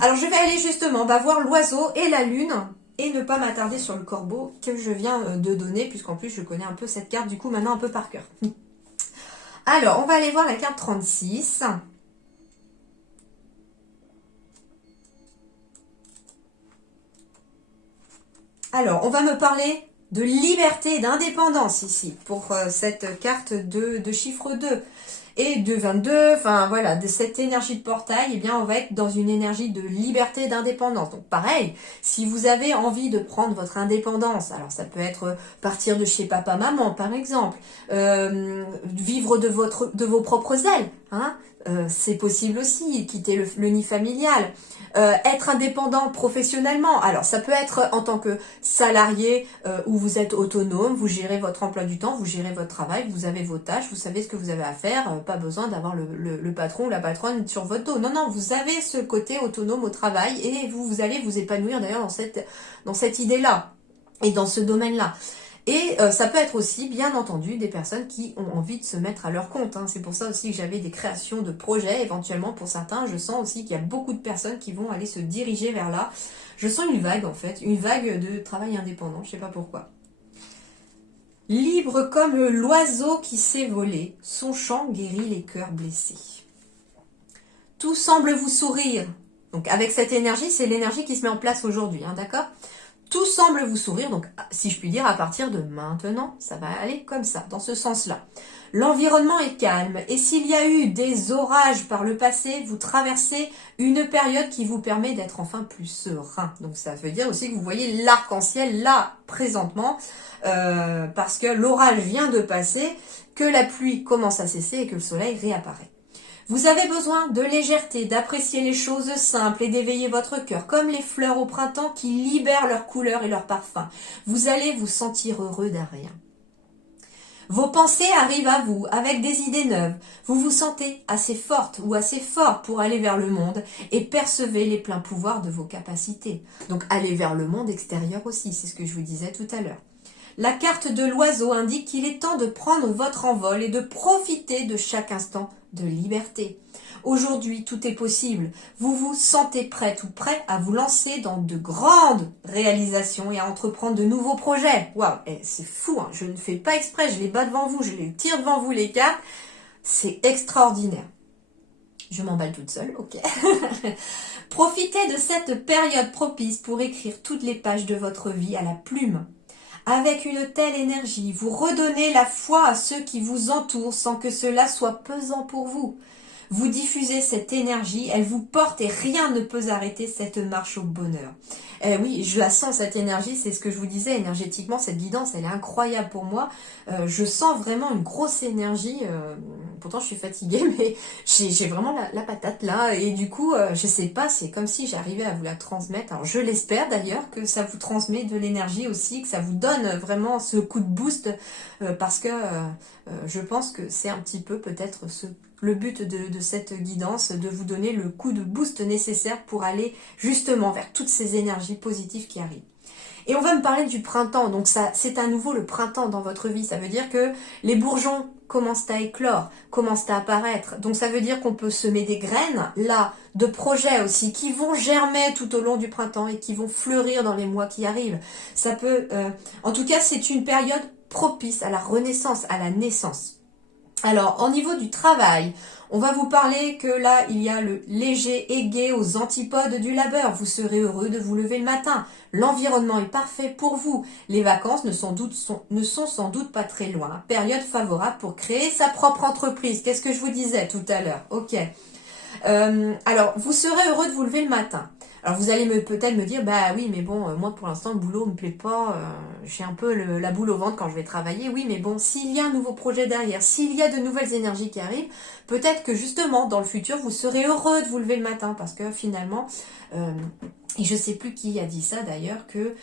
Alors je vais aller justement voir l'oiseau et la lune et ne pas m'attarder sur le corbeau que je viens de donner, puisqu'en plus je connais un peu cette carte du coup maintenant un peu par cœur. Alors on va aller voir la carte 36. Alors on va me parler de liberté et d'indépendance ici pour cette carte de chiffre 2. Et de 22, enfin voilà, de cette énergie de portail, eh bien on va être dans une énergie de liberté et d'indépendance. Donc pareil, si vous avez envie de prendre votre indépendance, alors ça peut être partir de chez papa-maman par exemple, vivre de vos propres ailes, hein, c'est possible aussi, quitter le nid familial. Être indépendant professionnellement, alors ça peut être en tant que salarié où vous êtes autonome, vous gérez votre emploi du temps, vous gérez votre travail, vous avez vos tâches, vous savez ce que vous avez à faire, pas besoin d'avoir le patron ou la patronne sur votre dos. Non, non, vous avez ce côté autonome au travail et vous allez vous épanouir d'ailleurs dans cette idée-là et dans ce domaine-là. Et ça peut être aussi, bien entendu, des personnes qui ont envie de se mettre à leur compte, hein. C'est pour ça aussi que j'avais des créations de projets, éventuellement pour certains. Je sens aussi qu'il y a beaucoup de personnes qui vont aller se diriger vers là. Je sens une vague en fait, une vague de travail indépendant, je sais pas pourquoi. Libre comme l'oiseau qui s'est volé, son chant guérit les cœurs blessés. Tout semble vous sourire. Donc avec cette énergie, c'est l'énergie qui se met en place aujourd'hui, hein, d'accord ? Tout semble vous sourire, donc si je puis dire, à partir de maintenant, ça va aller comme ça, dans ce sens-là. L'environnement est calme et s'il y a eu des orages par le passé, vous traversez une période qui vous permet d'être enfin plus serein. Donc ça veut dire aussi que vous voyez l'arc-en-ciel là, présentement, parce que l'orage vient de passer, que la pluie commence à cesser et que le soleil réapparaît. Vous avez besoin de légèreté, d'apprécier les choses simples et d'éveiller votre cœur, comme les fleurs au printemps qui libèrent leurs couleurs et leurs parfums. Vous allez vous sentir heureux d'un rien. Vos pensées arrivent à vous avec des idées neuves. Vous vous sentez assez forte ou assez fort pour aller vers le monde et percevez les pleins pouvoirs de vos capacités. Donc allez vers le monde extérieur aussi, c'est ce que je vous disais tout à l'heure. La carte de l'oiseau indique qu'il est temps de prendre votre envol et de profiter de chaque instant de liberté. Aujourd'hui, tout est possible. Vous vous sentez prête ou prêt à vous lancer dans de grandes réalisations et à entreprendre de nouveaux projets. Waouh, c'est fou, hein. Je ne fais pas exprès, je les bats devant vous, je les tire devant vous les cartes. C'est extraordinaire. Je m'emballe toute seule, ok. Profitez de cette période propice pour écrire toutes les pages de votre vie à la plume. Avec une telle énergie, vous redonnez la foi à ceux qui vous entourent sans que cela soit pesant pour vous. Vous diffusez cette énergie, elle vous porte et rien ne peut arrêter cette marche au bonheur. Oui, je la sens cette énergie, c'est ce que je vous disais, énergétiquement, cette guidance, elle est incroyable pour moi. Je sens vraiment une grosse énergie, pourtant je suis fatiguée, mais j'ai vraiment la patate là, et du coup, je sais pas, c'est comme si j'arrivais à vous la transmettre. Alors je l'espère d'ailleurs que ça vous transmet de l'énergie aussi, que ça vous donne vraiment ce coup de boost, parce que je pense que c'est un petit peu peut-être le but de cette guidance, de vous donner le coup de boost nécessaire pour aller justement vers toutes ces énergies positives qui arrivent. Et on va me parler du printemps, donc ça, c'est à nouveau le printemps dans votre vie. Ça veut dire que les bourgeons commencent à éclore, commencent à apparaître. Donc ça veut dire qu'on peut semer des graines, là, de projets aussi, qui vont germer tout au long du printemps et qui vont fleurir dans les mois qui arrivent. Ça peut, en tout cas, c'est une période propice à la renaissance, à la naissance. Alors, au niveau du travail, on va vous parler que là, il y a le léger et gai aux antipodes du labeur. Vous serez heureux de vous lever le matin. L'environnement est parfait pour vous. Les vacances ne sont sans doute pas très loin. Période favorable pour créer sa propre entreprise. Qu'est-ce que je vous disais tout à l'heure? Ok. Alors, vous serez heureux de vous lever le matin. Alors, vous allez peut-être me dire, bah oui, mais bon, moi pour l'instant, le boulot me plaît pas, j'ai un peu la boule au ventre quand je vais travailler. Oui, mais bon, s'il y a un nouveau projet derrière, s'il y a de nouvelles énergies qui arrivent, peut-être que justement, dans le futur, vous serez heureux de vous lever le matin, parce que finalement, et je sais plus qui a dit ça d'ailleurs, que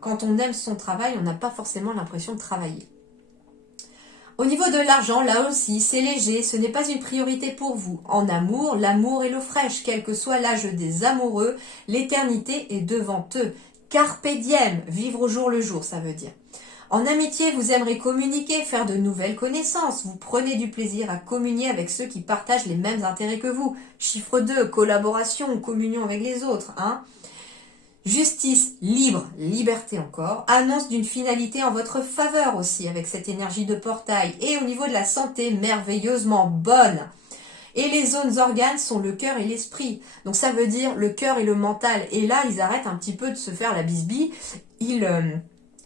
quand on aime son travail, on n'a pas forcément l'impression de travailler. Au niveau de l'argent, là aussi, c'est léger, ce n'est pas une priorité pour vous. En amour, l'amour est l'eau fraîche, quel que soit l'âge des amoureux, l'éternité est devant eux. Carpe diem, vivre au jour le jour, ça veut dire. En amitié, vous aimerez communiquer, faire de nouvelles connaissances. Vous prenez du plaisir à communier avec ceux qui partagent les mêmes intérêts que vous. Chiffre 2, collaboration, communion avec les autres, hein. Justice, libre, liberté encore, annonce d'une finalité en votre faveur aussi avec cette énergie de portail. Et au niveau de la santé, merveilleusement bonne. Et les zones organes sont le cœur et l'esprit. Donc ça veut dire le cœur et le mental. Et là, ils arrêtent un petit peu de se faire la bisbille.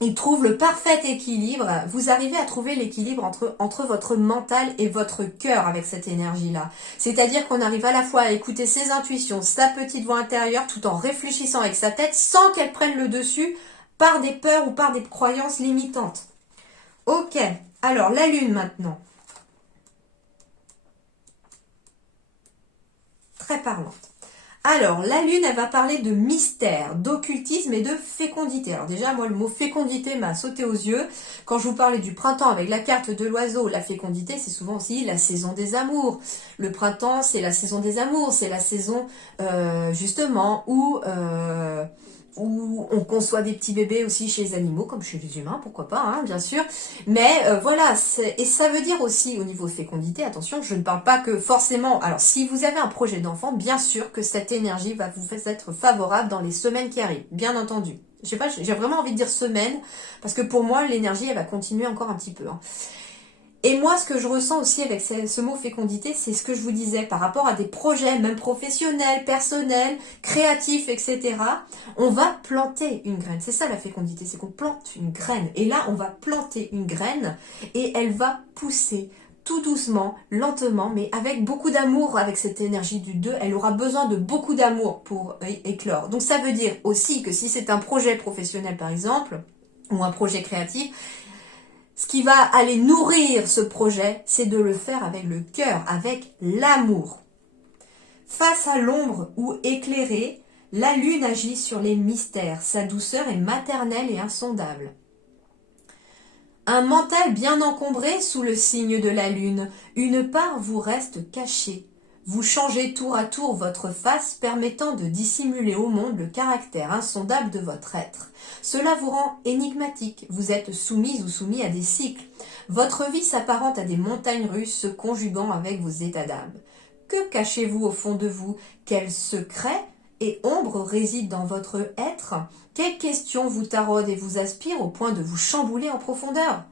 Ils trouvent le parfait équilibre. Vous arrivez à trouver l'équilibre entre votre mental et votre cœur avec cette énergie-là. C'est-à-dire qu'on arrive à la fois à écouter ses intuitions, sa petite voix intérieure, tout en réfléchissant avec sa tête sans qu'elle prenne le dessus par des peurs ou par des croyances limitantes. Ok, alors la lune maintenant. Très parlante. Alors, la lune, elle va parler de mystère, d'occultisme et de fécondité. Alors déjà, moi, le mot fécondité m'a sauté aux yeux. Quand je vous parlais du printemps avec la carte de l'oiseau, la fécondité, c'est souvent aussi la saison des amours. Le printemps, c'est la saison des amours, c'est la saison, justement, où on conçoit des petits bébés aussi chez les animaux, comme chez les humains, pourquoi pas, hein, bien sûr. Mais voilà, et ça veut dire aussi au niveau fécondité, attention, je ne parle pas que forcément, alors si vous avez un projet d'enfant, bien sûr que cette énergie va vous être favorable dans les semaines qui arrivent, bien entendu. Je sais pas, j'ai vraiment envie de dire semaine, parce que pour moi, l'énergie, elle va continuer encore un petit peu, hein. Et moi, ce que je ressens aussi avec ce mot fécondité, c'est ce que je vous disais par rapport à des projets, même professionnels, personnels, créatifs, etc. On va planter une graine. C'est ça la fécondité, c'est qu'on plante une graine. Et là, on va planter une graine et elle va pousser tout doucement, lentement, mais avec beaucoup d'amour, avec cette énergie du 2. Elle aura besoin de beaucoup d'amour pour éclore. Donc ça veut dire aussi que si c'est un projet professionnel, par exemple, ou un projet créatif, ce qui va aller nourrir ce projet, c'est de le faire avec le cœur, avec l'amour. Face à l'ombre ou éclairée, la lune agit sur les mystères. Sa douceur est maternelle et insondable. Un mental bien encombré sous le signe de la lune, une part vous reste cachée. Vous changez tour à tour votre face, permettant de dissimuler au monde le caractère insondable de votre être. Cela vous rend énigmatique, vous êtes soumise ou soumis à des cycles. Votre vie s'apparente à des montagnes russes se conjuguant avec vos états d'âme. Que cachez-vous au fond de vous? Quels secrets et ombres résident dans votre être? Quelles questions vous taraudent et vous aspirent au point de vous chambouler en profondeur?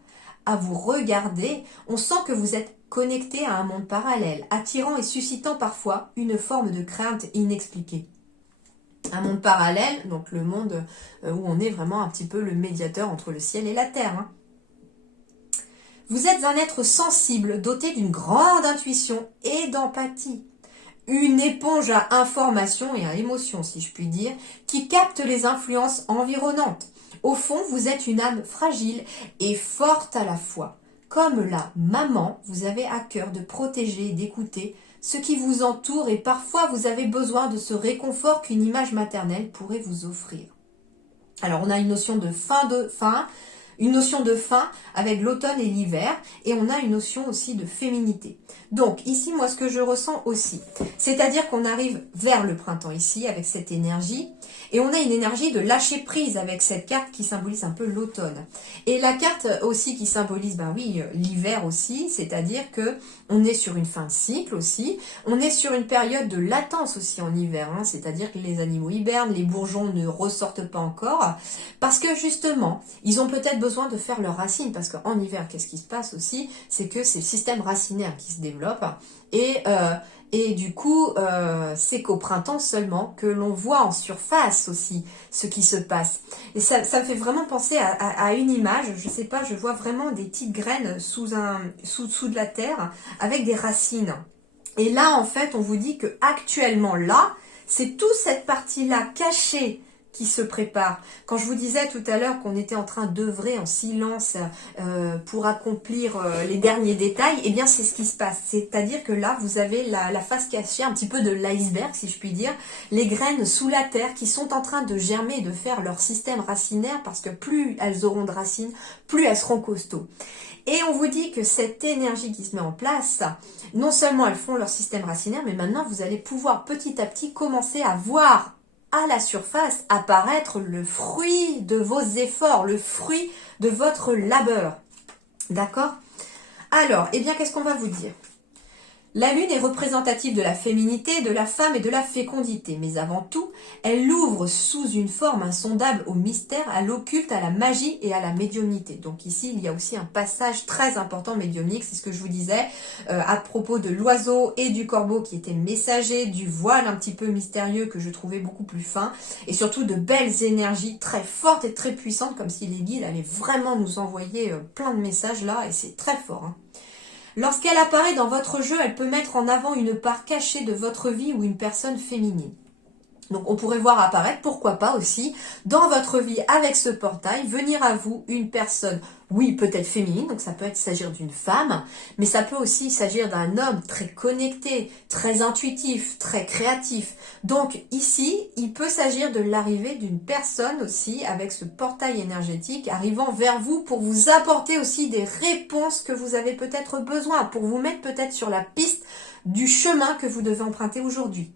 À vous regarder, on sent que vous êtes connecté à un monde parallèle, attirant et suscitant parfois une forme de crainte inexpliquée. Un monde parallèle, donc le monde où on est vraiment un petit peu le médiateur entre le ciel et la terre, hein. Vous êtes un être sensible, doté d'une grande intuition et d'empathie. Une éponge à informations et à émotions, si je puis dire, qui capte les influences environnantes. Au fond, vous êtes une âme fragile et forte à la fois. Comme la maman, vous avez à cœur de protéger et d'écouter ce qui vous entoure et parfois vous avez besoin de ce réconfort qu'une image maternelle pourrait vous offrir. Alors on a une notion de fin, une notion de fin avec l'automne et l'hiver, et on a une notion aussi de féminité. Donc ici, moi, ce que je ressens aussi, c'est-à-dire qu'on arrive vers le printemps ici avec cette énergie, et on a une énergie de lâcher prise avec cette carte qui symbolise un peu l'automne. Et la carte aussi qui symbolise, ben oui, l'hiver aussi, c'est-à-dire que on est sur une fin de cycle aussi, on est sur une période de latence aussi en hiver, hein, c'est-à-dire que les animaux hibernent, les bourgeons ne ressortent pas encore, parce que justement, ils ont peut-être besoin de faire leurs racines, parce qu'en hiver, qu'est-ce qui se passe aussi? C'est que c'est le système racinaire qui se développe, et du coup, c'est qu'au printemps seulement que l'on voit en surface aussi ce qui se passe. Et ça me fait vraiment penser à une image, je sais pas, je vois vraiment des petites graines sous de la terre avec des racines. Et là, en fait, on vous dit que actuellement là, c'est toute cette partie-là cachée qui se prépare. Quand je vous disais tout à l'heure qu'on était en train d'œuvrer en silence pour accomplir les derniers détails, eh bien c'est ce qui se passe. C'est-à-dire que là, vous avez la face cachée, un petit peu de l'iceberg, si je puis dire, les graines sous la terre qui sont en train de germer et de faire leur système racinaire, parce que plus elles auront de racines, plus elles seront costauds. Et on vous dit que cette énergie qui se met en place, non seulement elles font leur système racinaire, mais maintenant vous allez pouvoir petit à petit commencer à voir à la surface apparaître le fruit de vos efforts, le fruit de votre labeur. D'accord? Alors, eh bien, qu'est-ce qu'on va vous dire? La lune est représentative de la féminité, de la femme et de la fécondité, mais avant tout, elle l'ouvre sous une forme insondable au mystère, à l'occulte, à la magie et à la médiumnité. Donc ici, il y a aussi un passage très important médiumnique, c'est ce que je vous disais, à propos de l'oiseau et du corbeau qui étaient messagers, du voile un petit peu mystérieux que je trouvais beaucoup plus fin, et surtout de belles énergies très fortes et très puissantes, comme si les guides allaient vraiment nous envoyer plein de messages là, et c'est très fort, hein. Lorsqu'elle apparaît dans votre jeu, elle peut mettre en avant une part cachée de votre vie ou une personne féminine. Donc on pourrait voir apparaître, pourquoi pas aussi, dans votre vie avec ce portail, venir à vous une personne, oui peut-être féminine, donc ça peut s'agir d'une femme, mais ça peut aussi s'agir d'un homme très connecté, très intuitif, très créatif. Donc ici, il peut s'agir de l'arrivée d'une personne aussi avec ce portail énergétique arrivant vers vous pour vous apporter aussi des réponses que vous avez peut-être besoin, pour vous mettre peut-être sur la piste du chemin que vous devez emprunter aujourd'hui.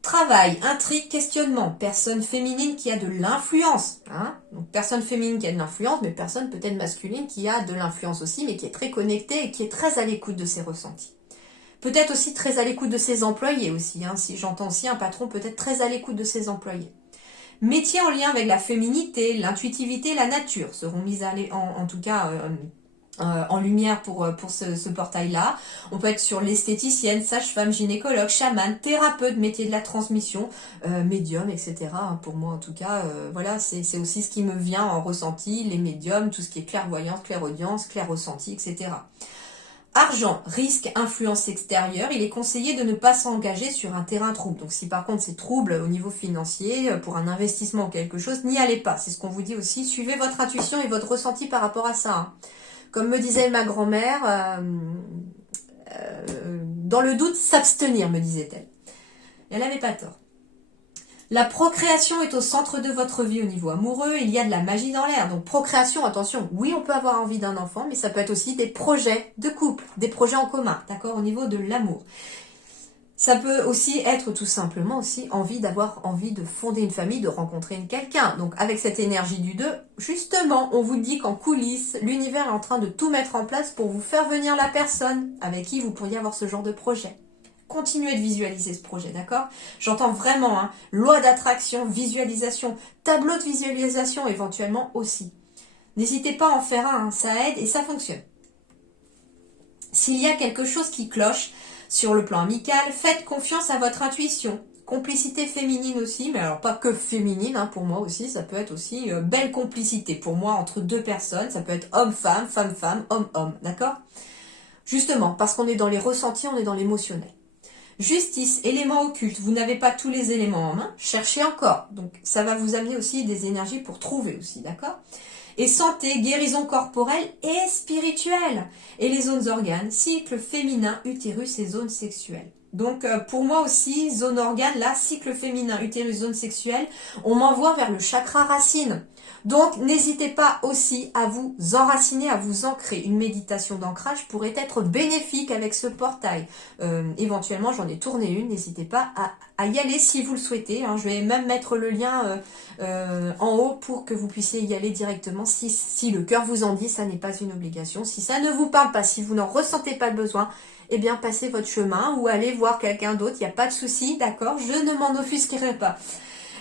Travail, intrigue, questionnement, personne féminine qui a de l'influence. Hein, donc personne féminine qui a de l'influence, mais personne peut-être masculine qui a de l'influence aussi, mais qui est très connectée et qui est très à l'écoute de ses ressentis. Peut-être aussi très à l'écoute de ses employés aussi. Hein, si j'entends aussi un patron peut-être très à l'écoute de ses employés. Métiers en lien avec la féminité, l'intuitivité, la nature seront mises en tout cas en lumière pour ce portail-là. On peut être sur l'esthéticienne, sage-femme, gynécologue, chamane, thérapeute, métier de la transmission, médium, etc. Pour moi, en tout cas, voilà, c'est aussi ce qui me vient en ressenti, les médiums, tout ce qui est clairvoyance, clairaudience, clair-ressenti, etc. Argent, risque, influence extérieure, il est conseillé de ne pas s'engager sur un terrain trouble. Donc si par contre c'est trouble au niveau financier, pour un investissement ou quelque chose, n'y allez pas. C'est ce qu'on vous dit aussi, suivez votre intuition et votre ressenti par rapport à ça. Hein. Comme me disait ma grand-mère, dans le doute, s'abstenir, me disait-elle. Elle n'avait pas tort. La procréation est au centre de votre vie au niveau amoureux, il y a de la magie dans l'air. Donc procréation, attention, oui on peut avoir envie d'un enfant, mais ça peut être aussi des projets de couple, des projets en commun, d'accord, au niveau de l'amour. Ça peut aussi être tout simplement aussi d'avoir envie de fonder une famille, de rencontrer quelqu'un. Donc avec cette énergie du 2, justement, on vous dit qu'en coulisses, l'univers est en train de tout mettre en place pour vous faire venir la personne avec qui vous pourriez avoir ce genre de projet. Continuez de visualiser ce projet, d'accord? J'entends vraiment, hein, loi d'attraction, visualisation, tableau de visualisation éventuellement aussi. N'hésitez pas à en faire un, hein, ça aide et ça fonctionne. S'il y a quelque chose qui cloche, sur le plan amical, faites confiance à votre intuition. Complicité féminine aussi, mais alors pas que féminine, hein, pour moi aussi, ça peut être aussi belle complicité. Pour moi, entre deux personnes, ça peut être homme-femme, femme-femme, homme-homme, d'accord? Justement, parce qu'on est dans les ressentis, on est dans l'émotionnel. Justice, élément occulte, vous n'avez pas tous les éléments en main, cherchez encore. Donc ça va vous amener aussi des énergies pour trouver aussi, d'accord? Et santé, guérison corporelle et spirituelle. Et les zones organes, cycle féminin, utérus et zones sexuelles. Donc pour moi aussi, zone organe, là, cycle féminin, utérus, zone sexuelle, on m'envoie vers le chakra racine. Donc n'hésitez pas aussi à vous enraciner, à vous ancrer. Une méditation d'ancrage pourrait être bénéfique avec ce portail. Éventuellement, j'en ai tourné une, n'hésitez pas à y aller si vous le souhaitez. Hein. Je vais même mettre le lien en haut pour que vous puissiez y aller directement. Si le cœur vous en dit, ça n'est pas une obligation. Si ça ne vous parle pas, si vous n'en ressentez pas le besoin, eh bien passez votre chemin ou allez voir quelqu'un d'autre, il n'y a pas de souci, d'accord? Je ne m'en offusquerai pas.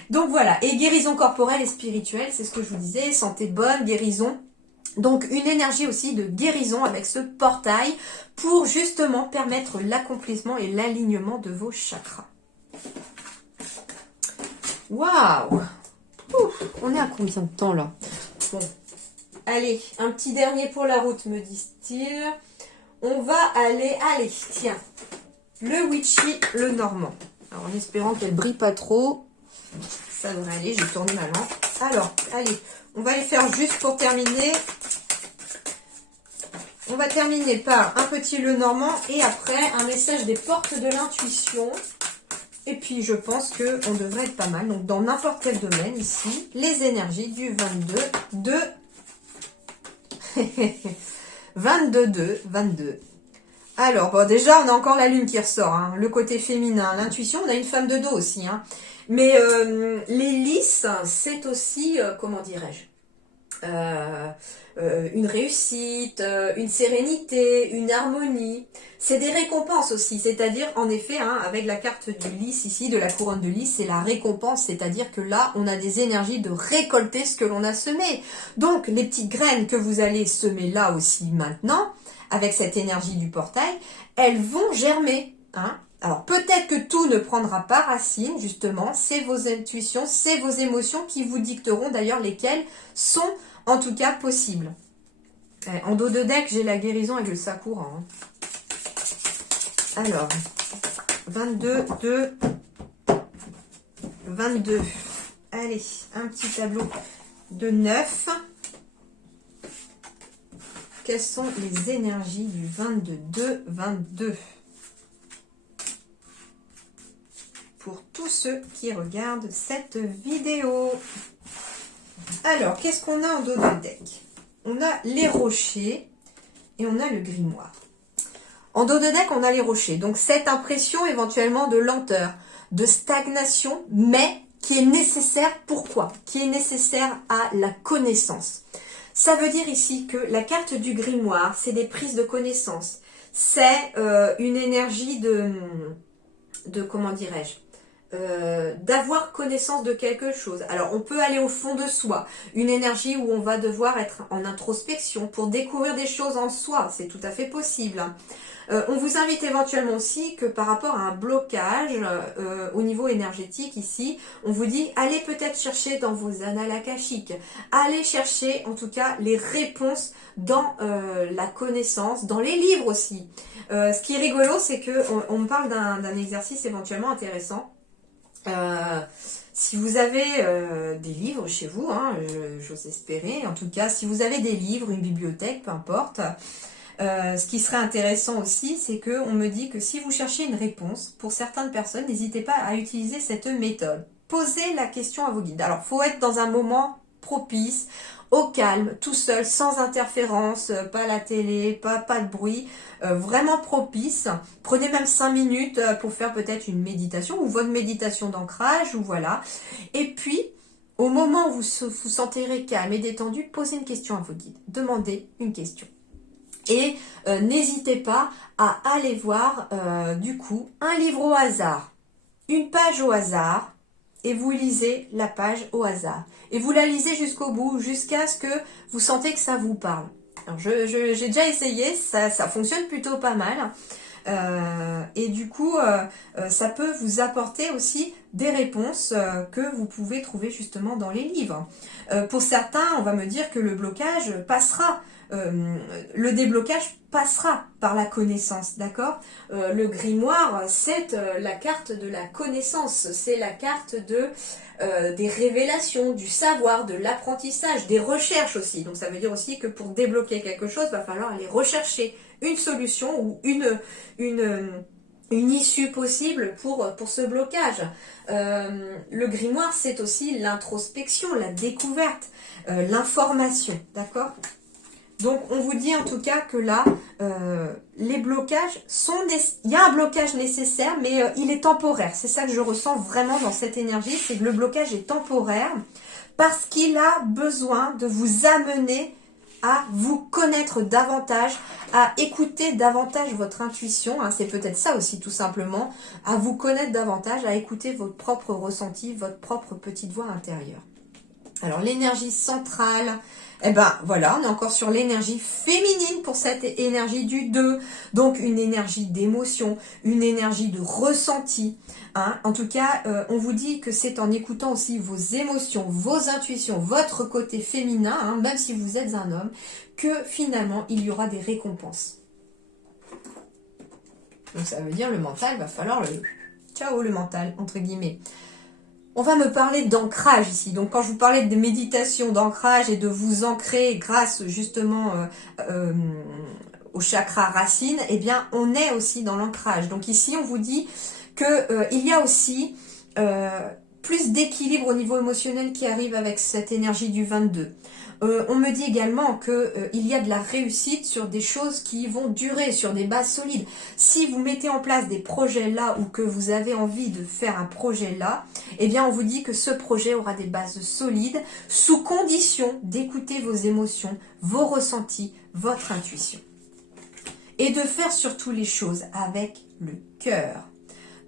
Donc voilà, et guérison corporelle et spirituelle, c'est ce que je vous disais, santé bonne, guérison. Donc une énergie aussi de guérison avec ce portail pour justement permettre l'accomplissement et l'alignement de vos chakras. Waouh! On est à combien de temps là? Bon, allez, un petit dernier pour la route, me disent-ils. On va aller, tiens, le witchy, le normand. Alors en espérant qu'elle brille pas trop. Ça devrait aller, j'ai tourné ma lampe. Alors, allez, on va les faire juste pour terminer. On va terminer par un petit le normand et après un message des portes de l'intuition. Et puis je pense qu'on devrait être pas mal. Donc dans n'importe quel domaine ici, les énergies du 22. Alors, bon, déjà, on a encore la lune qui ressort, hein, le côté féminin, l'intuition, on a une femme de dos aussi. Hein. Mais les lys, c'est aussi, comment dirais-je, une réussite, une sérénité, une harmonie. C'est des récompenses aussi, c'est-à-dire, en effet, hein, avec la carte du lys ici, de la couronne de lys, c'est la récompense, c'est-à-dire que là, on a des énergies de récolter ce que l'on a semé. Donc, les petites graines que vous allez semer là aussi maintenant, avec cette énergie du portail, elles vont germer. Hein. Alors peut-être que tout ne prendra pas racine, justement, c'est vos intuitions, c'est vos émotions qui vous dicteront d'ailleurs lesquelles sont en tout cas possibles. En dos de deck, j'ai la guérison avec le sakura. Hein. Alors, 22. Allez, un petit tableau de 9. Quelles sont les énergies du 22 pour tous ceux qui regardent cette vidéo? Alors, qu'est-ce qu'on a en dos de deck? On a les rochers et on a le grimoire. En dos de deck, on a les rochers. Donc, cette impression éventuellement de lenteur, de stagnation, mais qui est nécessaire. Pourquoi? Qui est nécessaire à la connaissance. Ça veut dire ici que la carte du grimoire, c'est des prises de connaissance. C'est une énergie de comment dirais-je, d'avoir connaissance de quelque chose. Alors, on peut aller au fond de soi. Une énergie où on va devoir être en introspection pour découvrir des choses en soi. C'est tout à fait possible. On vous invite éventuellement aussi que par rapport à un blocage au niveau énergétique ici, on vous dit allez peut-être chercher dans vos annales akashiques, allez chercher en tout cas les réponses dans la connaissance, dans les livres aussi. Ce qui est rigolo, c'est que on me parle d'un exercice éventuellement intéressant. Si vous avez des livres chez vous, hein, j'ose espérer, en tout cas, si vous avez des livres, une bibliothèque, peu importe, ce qui serait intéressant aussi, c'est qu'on me dit que si vous cherchez une réponse, pour certaines personnes, n'hésitez pas à utiliser cette méthode. Posez la question à vos guides. Alors, il faut être dans un moment propice, au calme, tout seul, sans interférence, pas la télé, pas de bruit, vraiment propice. Prenez même 5 minutes pour faire peut-être une méditation ou votre méditation d'ancrage, ou voilà. Et puis, au moment où vous vous sentirez calme et détendu, posez une question à vos guides. Demandez une question. Et n'hésitez pas à aller voir, du coup, un livre au hasard, une page au hasard, et vous lisez la page au hasard. Et vous la lisez jusqu'au bout, jusqu'à ce que vous sentez que ça vous parle. Alors, j'ai déjà essayé, ça fonctionne plutôt pas mal. Et du coup, ça peut vous apporter aussi des réponses que vous pouvez trouver justement dans les livres. Pour certains, on va me dire que le blocage passera. Le déblocage passera par la connaissance, d'accord? Le grimoire, c'est la carte de la connaissance, c'est la carte des révélations, du savoir, de l'apprentissage, des recherches aussi. Donc ça veut dire aussi que pour débloquer quelque chose, il va falloir aller rechercher une solution ou une issue possible pour ce blocage. Le grimoire, c'est aussi l'introspection, la découverte, l'information, d'accord? Donc on vous dit en tout cas que là, les blocages il y a un blocage nécessaire, mais il est temporaire. C'est ça que je ressens vraiment dans cette énergie, c'est que le blocage est temporaire parce qu'il a besoin de vous amener à vous connaître davantage, à écouter davantage votre intuition, hein, c'est peut-être ça aussi tout simplement, à vous connaître davantage, à écouter votre propre ressenti, votre propre petite voix intérieure. Alors l'énergie centrale, eh ben voilà, on est encore sur l'énergie féminine pour cette énergie du 2. Donc une énergie d'émotion, une énergie de ressenti. Hein. En tout cas, on vous dit que c'est en écoutant aussi vos émotions, vos intuitions, votre côté féminin, hein, même si vous êtes un homme, que finalement il y aura des récompenses. Donc ça veut dire le mental, va falloir le... Ciao le mental, entre guillemets. On va me parler d'ancrage ici. Donc quand je vous parlais de méditation, d'ancrage et de vous ancrer grâce justement au chakra racine, eh bien on est aussi dans l'ancrage. Donc ici on vous dit que il y a aussi plus d'équilibre au niveau émotionnel qui arrive avec cette énergie du 22. On me dit également qu'il y a de la réussite sur des choses qui vont durer, sur des bases solides. Si vous mettez en place des projets là ou que vous avez envie de faire un projet là, eh bien on vous dit que ce projet aura des bases solides sous condition d'écouter vos émotions, vos ressentis, votre intuition. Et de faire surtout les choses avec le cœur.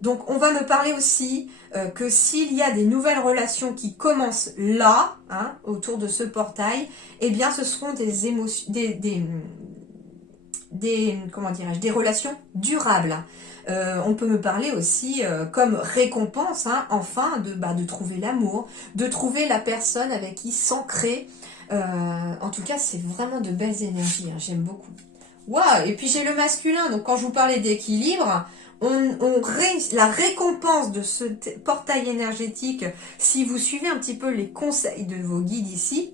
Donc on va me parler aussi que s'il y a des nouvelles relations qui commencent là, hein, autour de ce portail, eh bien ce seront des émotions, comment dirais-je, des relations durables. On peut me parler aussi comme récompense, hein, enfin, de trouver l'amour, de trouver la personne avec qui s'ancrer. En tout cas, c'est vraiment de belles énergies, hein, j'aime beaucoup. Waouh, et puis j'ai le masculin, donc quand je vous parlais d'équilibre, la récompense de ce portail énergétique, si vous suivez un petit peu les conseils de vos guides ici,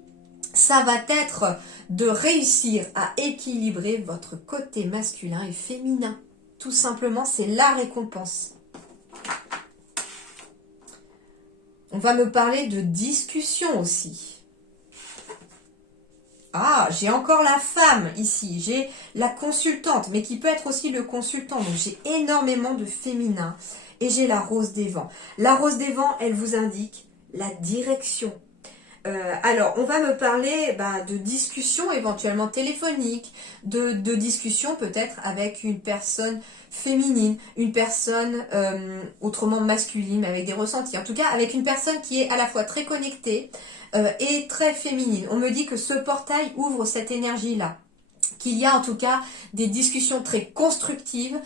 ça va être de réussir à équilibrer votre côté masculin et féminin. Tout simplement, c'est la récompense. On va me parler de discussion aussi. Ah, j'ai encore la femme ici, j'ai la consultante, mais qui peut être aussi le consultant. Donc j'ai énormément de féminin. Et j'ai la rose des vents. La rose des vents, elle vous indique la direction. Alors, on va me parler de discussions éventuellement téléphoniques, de discussions peut-être avec une personne féminine, une personne autrement masculine, mais avec des ressentis. En tout cas, avec une personne qui est à la fois très connectée et très féminine. On me dit que ce portail ouvre cette énergie-là. Qu'il y a en tout cas des discussions très constructives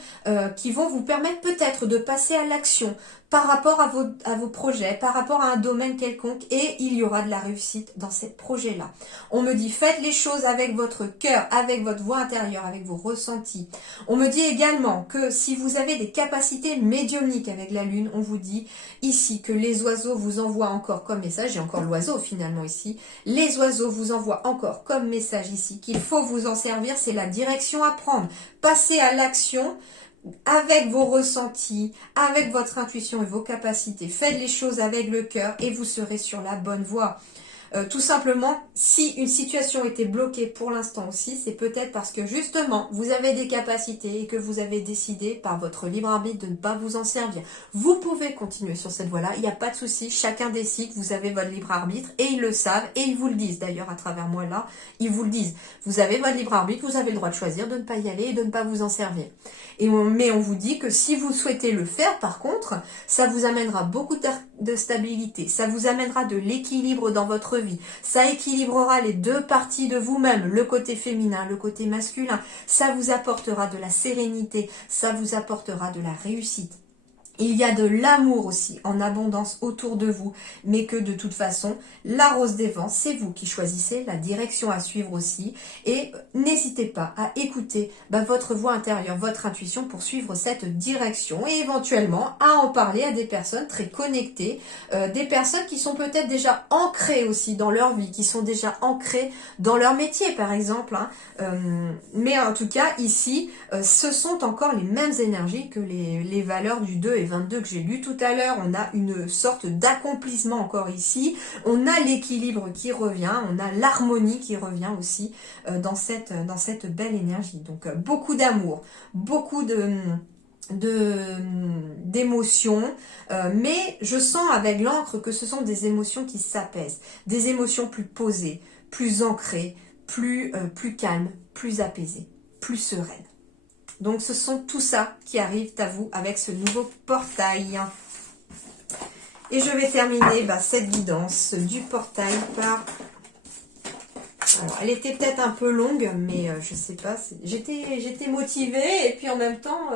qui vont vous permettre peut-être de passer à l'action par rapport à vos projets, par rapport à un domaine quelconque, et il y aura de la réussite dans ces projets-là. On me dit faites les choses avec votre cœur, avec votre voix intérieure, avec vos ressentis. On me dit également que si vous avez des capacités médiumniques avec la lune, on vous dit ici que les oiseaux vous envoient encore comme message, j'ai encore l'oiseau finalement ici, les oiseaux vous envoient encore comme message ici, qu'il faut vous en servir, c'est la direction à prendre. Passez à l'action avec vos ressentis, avec votre intuition et vos capacités. Faites les choses avec le cœur et vous serez sur la bonne voie. Tout simplement, si une situation était bloquée pour l'instant aussi, c'est peut-être parce que justement, vous avez des capacités et que vous avez décidé par votre libre arbitre de ne pas vous en servir. Vous pouvez continuer sur cette voie-là, il n'y a pas de souci, chacun décide, vous avez votre libre arbitre et ils le savent et ils vous le disent d'ailleurs à travers moi là, ils vous le disent. Vous avez votre libre arbitre, vous avez le droit de choisir de ne pas y aller et de ne pas vous en servir. Mais on vous dit que si vous souhaitez le faire, par contre, ça vous amènera beaucoup de stabilité, ça vous amènera de l'équilibre dans votre vie, ça équilibrera les deux parties de vous-même, le côté féminin, le côté masculin. Ça vous apportera de la sérénité, ça vous apportera de la réussite. Il y a de l'amour aussi en abondance autour de vous, mais que de toute façon, la rose des vents, c'est vous qui choisissez la direction à suivre aussi. Et n'hésitez pas à écouter votre voix intérieure, votre intuition pour suivre cette direction et éventuellement à en parler à des personnes très connectées, des personnes qui sont peut-être déjà ancrées aussi dans leur vie, qui sont déjà ancrées dans leur métier par exemple. Mais en tout cas, ici, ce sont encore les mêmes énergies que les valeurs du 2 et 22 que j'ai lu tout à l'heure. On a une sorte d'accomplissement encore ici. On a l'équilibre qui revient. On a l'harmonie qui revient aussi dans cette belle énergie. Donc, beaucoup d'amour, beaucoup d'émotions, mais je sens avec l'encre que ce sont des émotions qui s'apaisent, des émotions plus posées, plus ancrées, plus calmes, plus apaisées, plus sereines. Donc ce sont tout ça qui arrive à vous avec ce nouveau portail. Et je vais terminer cette guidance du portail par... Alors, elle était peut-être un peu longue, mais je sais pas. J'étais motivée et puis en même temps,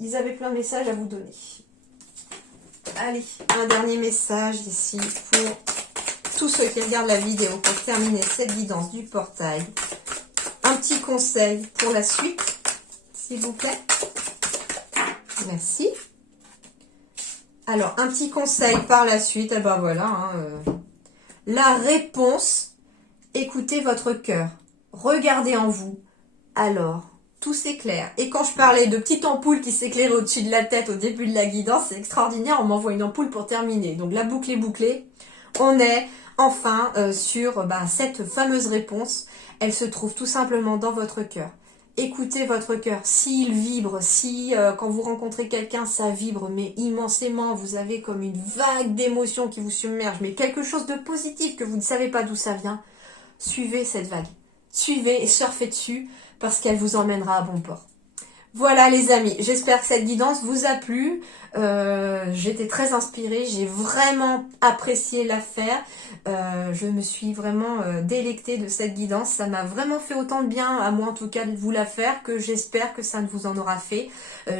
ils avaient plein de messages à vous donner. Allez, un dernier message ici pour tous ceux qui regardent la vidéo pour terminer cette guidance du portail. Un petit conseil pour la suite, s'il vous plaît. Merci. Alors, un petit conseil par la suite. Voilà. La réponse, écoutez votre cœur. Regardez en vous. Alors, tout s'éclaire. Et quand je parlais de petites ampoules qui s'éclairent au-dessus de la tête au début de la guidance, c'est extraordinaire. On m'envoie une ampoule pour terminer. Donc, la boucle est bouclée. On est enfin sur cette fameuse réponse. Elle se trouve tout simplement dans votre cœur. Écoutez votre cœur. S'il vibre, si quand vous rencontrez quelqu'un, ça vibre, mais immensément, vous avez comme une vague d'émotions qui vous submerge, mais quelque chose de positif que vous ne savez pas d'où ça vient, suivez cette vague. Suivez et surfez dessus parce qu'elle vous emmènera à bon port. Voilà les amis, j'espère que cette guidance vous a plu. J'étais très inspirée, j'ai vraiment apprécié la faire. Je me suis vraiment délectée de cette guidance. Ça m'a vraiment fait autant de bien, à moi en tout cas, de vous la faire, que j'espère que ça ne vous en aura fait.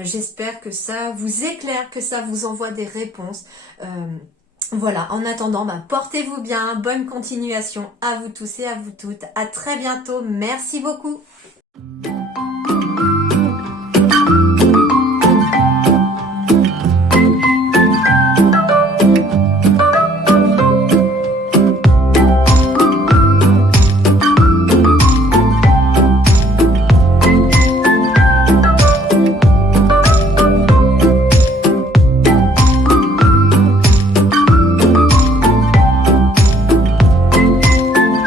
J'espère que ça vous éclaire, que ça vous envoie des réponses. Voilà, en attendant, portez-vous bien, bonne continuation à vous tous et à vous toutes. À très bientôt, merci beaucoup.